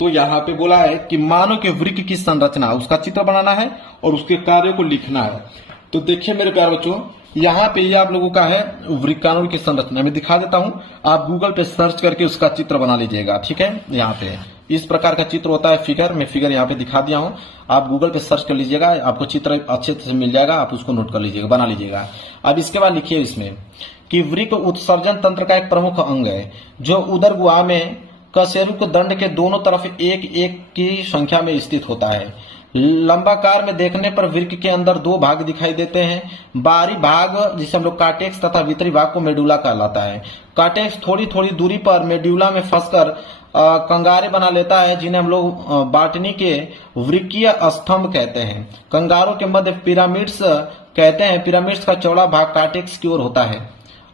तो यहाँ पे बोला है कि मानव के वृक्क की संरचना, उसका चित्र बनाना है और उसके कार्य को लिखना है। तो देखिए मेरे प्यारे बच्चों, यहाँ पे ये आप लोगों का है वृक्काणु की संरचना। मैं दिखा देता हूँ, आप गूगल पे सर्च करके उसका चित्र बना लीजिएगा। ठीक है, यहाँ पे इस प्रकार का चित्र होता है फिगर। मैं फिगर यहाँ पे दिखा दिया हूँ, आप गूगल पे सर्च कर लीजिएगा, आपको चित्र अच्छे से मिल जाएगा, आप उसको नोट कर लीजिएगा, बना लीजिएगा। अब इसके बाद लिखिए इसमें कि वृक्क उत्सर्जन तंत्र का एक प्रमुख अंग है जो उदर गुहा में कशेरुक दंड के दोनों तरफ एक एक की संख्या में स्थित होता है। लंबाकार में देखने पर वृक्क के अंदर दो भाग दिखाई देते हैं। बाहरी भाग जिसे हम लोग कार्टेक्स तथा भीतरी भाग को मेडुला कहलाता है। कार्टेक्स थोड़ी थोड़ी दूरी पर मेडुला में फंसकर कंगारे बना लेता है, जिन्हें हम लोग बॉटनी के वृक्कीय स्तंभ कहते हैं। कंगारों के मध्य पिरामिड्स कहते हैं। पिरामिड्स का चौड़ा भाग कार्टेक्स की ओर होता है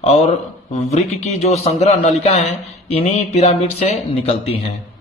और वृक्क की जो संग्रह नलिका है इन्हीं पिरामिड से निकलती हैं।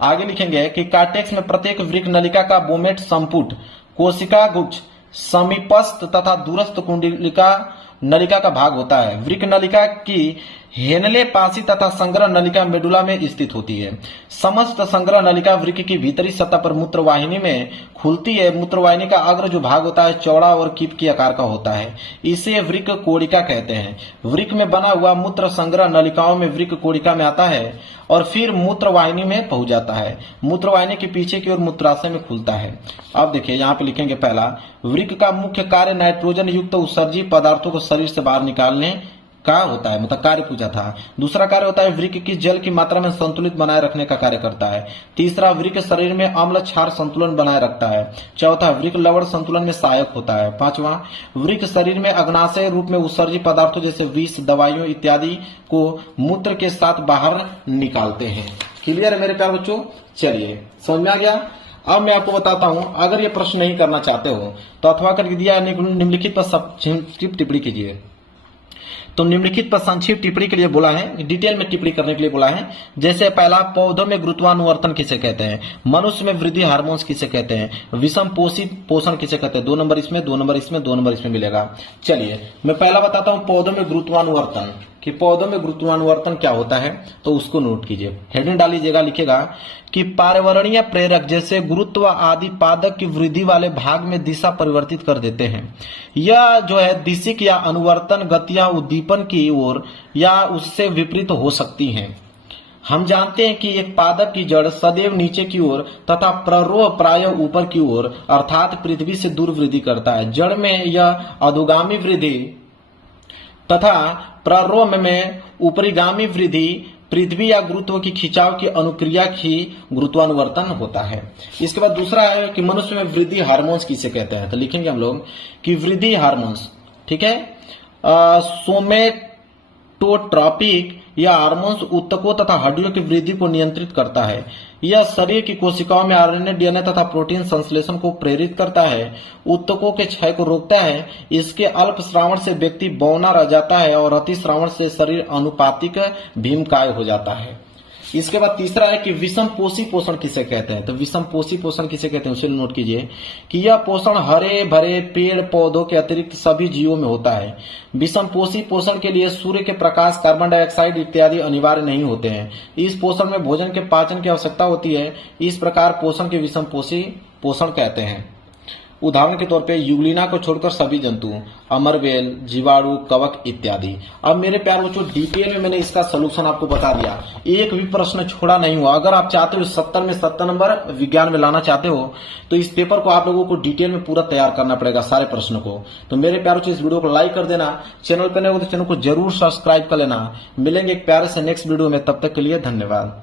आगे लिखेंगे कि कार्टेक्स में प्रत्येक वृक्क नलिका का बोमेट संपुट, कोशिका गुच्छ, समीपस्थ तथा दूरस्थ कुंडलिका नलिका का भाग होता है। वृक्क नलिका की हेनले पासी तथा संग्रह नलिका मेडुला में स्थित होती है। समस्त संग्रह नलिका वृक्क की भीतरी सतह पर मूत्रवाहिनी में खुलती है। मूत्रवाहिनी का अग्र जो भाग होता है चौड़ा और कीप के आकार का होता है, इसे वृक्क कोड़िका कहते हैं। वृक्क में बना हुआ मूत्र संग्रह नलिकाओं में वृक्क कोड़िका में आता है और फिर मूत्रवाहिनी में पहुंच जाता है। मूत्रवाहिनी के पीछे की ओर मूत्राशय में खुलता है। अब देखिए यहाँ पे लिखेंगे, पहला, वृक्क का मुख्य कार्य नाइट्रोजन युक्त उत्सर्जी पदार्थों को शरीर से बाहर निकालने का होता है, मतलब कार्य पूछा था। दूसरा कार्य होता है वृक्क की जल की मात्रा में संतुलित बनाए रखने का कार्य करता है। तीसरा, वृक्क शरीर में अम्ल क्षार संतुलन बनाए रखता है। चौथा, वृक्क लवण संतुलन में सहायक होता है। पांचवा, वृक्क शरीर में अग्नाशय रूप में उत्सर्जित पदार्थों जैसे विष, दवाइयों इत्यादि को मूत्र के साथ बाहर निकालते हैं। क्लियर है मेरे प्यारे बच्चों? चलिए, समझ में आ गया। अब मैं आपको बताता हूं, अगर ये प्रश्न नहीं करना चाहते हो तो अथवा करके दिया निम्नलिखित पर संक्षिप्त टिप्पणी कीजिए। तो निम्नलिखित पर संक्षिप्त टिप्पणी के लिए बोला है, डिटेल में टिप्पणी करने के लिए बोला है। जैसे पहला, पौधों में गुरुत्वानुवर्तन किसे कहते हैं? मनुष्य में वृद्धि हार्मोन्स किसे कहते हैं? विषम पोषित पोषण किसे कहते हैं? 2 नंबर इसमें, 2 नंबर इसमें, 2 नंबर इसमें मिलेगा। चलिए मैं पहला बताता हूं, पौधों में गुरुत्वानुवर्तन, कि पौधों में गुरुत्वानुवर्तन क्या होता है, तो उसको नोट कीजिए। हेडिंग डाल लीजिएगा, लिखेगा कि पर्यावरणीय प्रेरक जैसे गुरुत्व आदि पादक की वृद्धि वाले भाग में दिशा परिवर्तित कर देते हैं। यह जो है दिशिक या अनुवर्तन गतियां उद्दीपन की ओर या उससे विपरीत हो सकती हैं। हम जानते हैं कि एक पादप की जड़ सदैव नीचे की ओर तथा प्ररोह प्रायः ऊपर की ओर अर्थात पृथ्वी से दूर वृद्धि करता है। जड़ में यह अधोगामी वृद्धि तथा प्ररोह में ऊपरीगामी वृद्धि पृथ्वी या गुरुत्व की खिंचाव की अनुक्रिया की गुरुत्वानुवर्तन होता है। इसके बाद दूसरा है कि मनुष्य में वृद्धि हार्मोन्स किसे कहते हैं? तो लिखेंगे हम लोग कि वृद्धि हार्मोन्स, ठीक है, सोमेटोट्रॉपिक यह हार्मोन्स ऊतकों तथा हड्डियों की वृद्धि को नियंत्रित करता है। यह शरीर की कोशिकाओं में आरएनए, डीएनए तथा प्रोटीन संश्लेषण को प्रेरित करता है। ऊतकों के क्षय को रोकता है। इसके अल्प श्रावण से व्यक्ति बौना रह जाता है और अति श्रावण से शरीर अनुपातिक भीमकाय हो जाता है। इसके बाद तीसरा है कि विषम पोषी पोषण किसे कहते हैं? तो विषम पोषी पोषण किसे कहते हैं उसे नोट कीजिए कि यह पोषण हरे भरे पेड़ पौधों के अतिरिक्त सभी जीवों में होता है। विषम पोषी पोषण के लिए सूर्य के प्रकाश, कार्बन डाइऑक्साइड इत्यादि अनिवार्य नहीं होते हैं। इस पोषण में भोजन के पाचन की आवश्यकता होती है। इस प्रकार पोषण के विषम पोषी पोषण कहते हैं। उदाहरण के तौर पे यूग्लिना को छोड़कर सभी जंतु, अमरबेल, जीवाणु, कवक इत्यादि। अब मेरे प्यारे बच्चों, डिटेल में मैंने इसका सोल्यूशन आपको बता दिया, एक भी प्रश्न छोड़ा नहीं हुआ। अगर आप चाहते हो 70 में 70 नंबर विज्ञान में लाना चाहते हो तो इस पेपर को आप लोगों को डिटेल में पूरा तैयार करना पड़ेगा, सारे प्रश्नों को। तो मेरे प्यारे बच्चों, इस वीडियो को लाइक कर देना, चैनल पर नए हो तो चैनल को जरूर सब्सक्राइब कर लेना। मिलेंगे एक प्यारे से नेक्स्ट वीडियो में, तब तक के लिए धन्यवाद।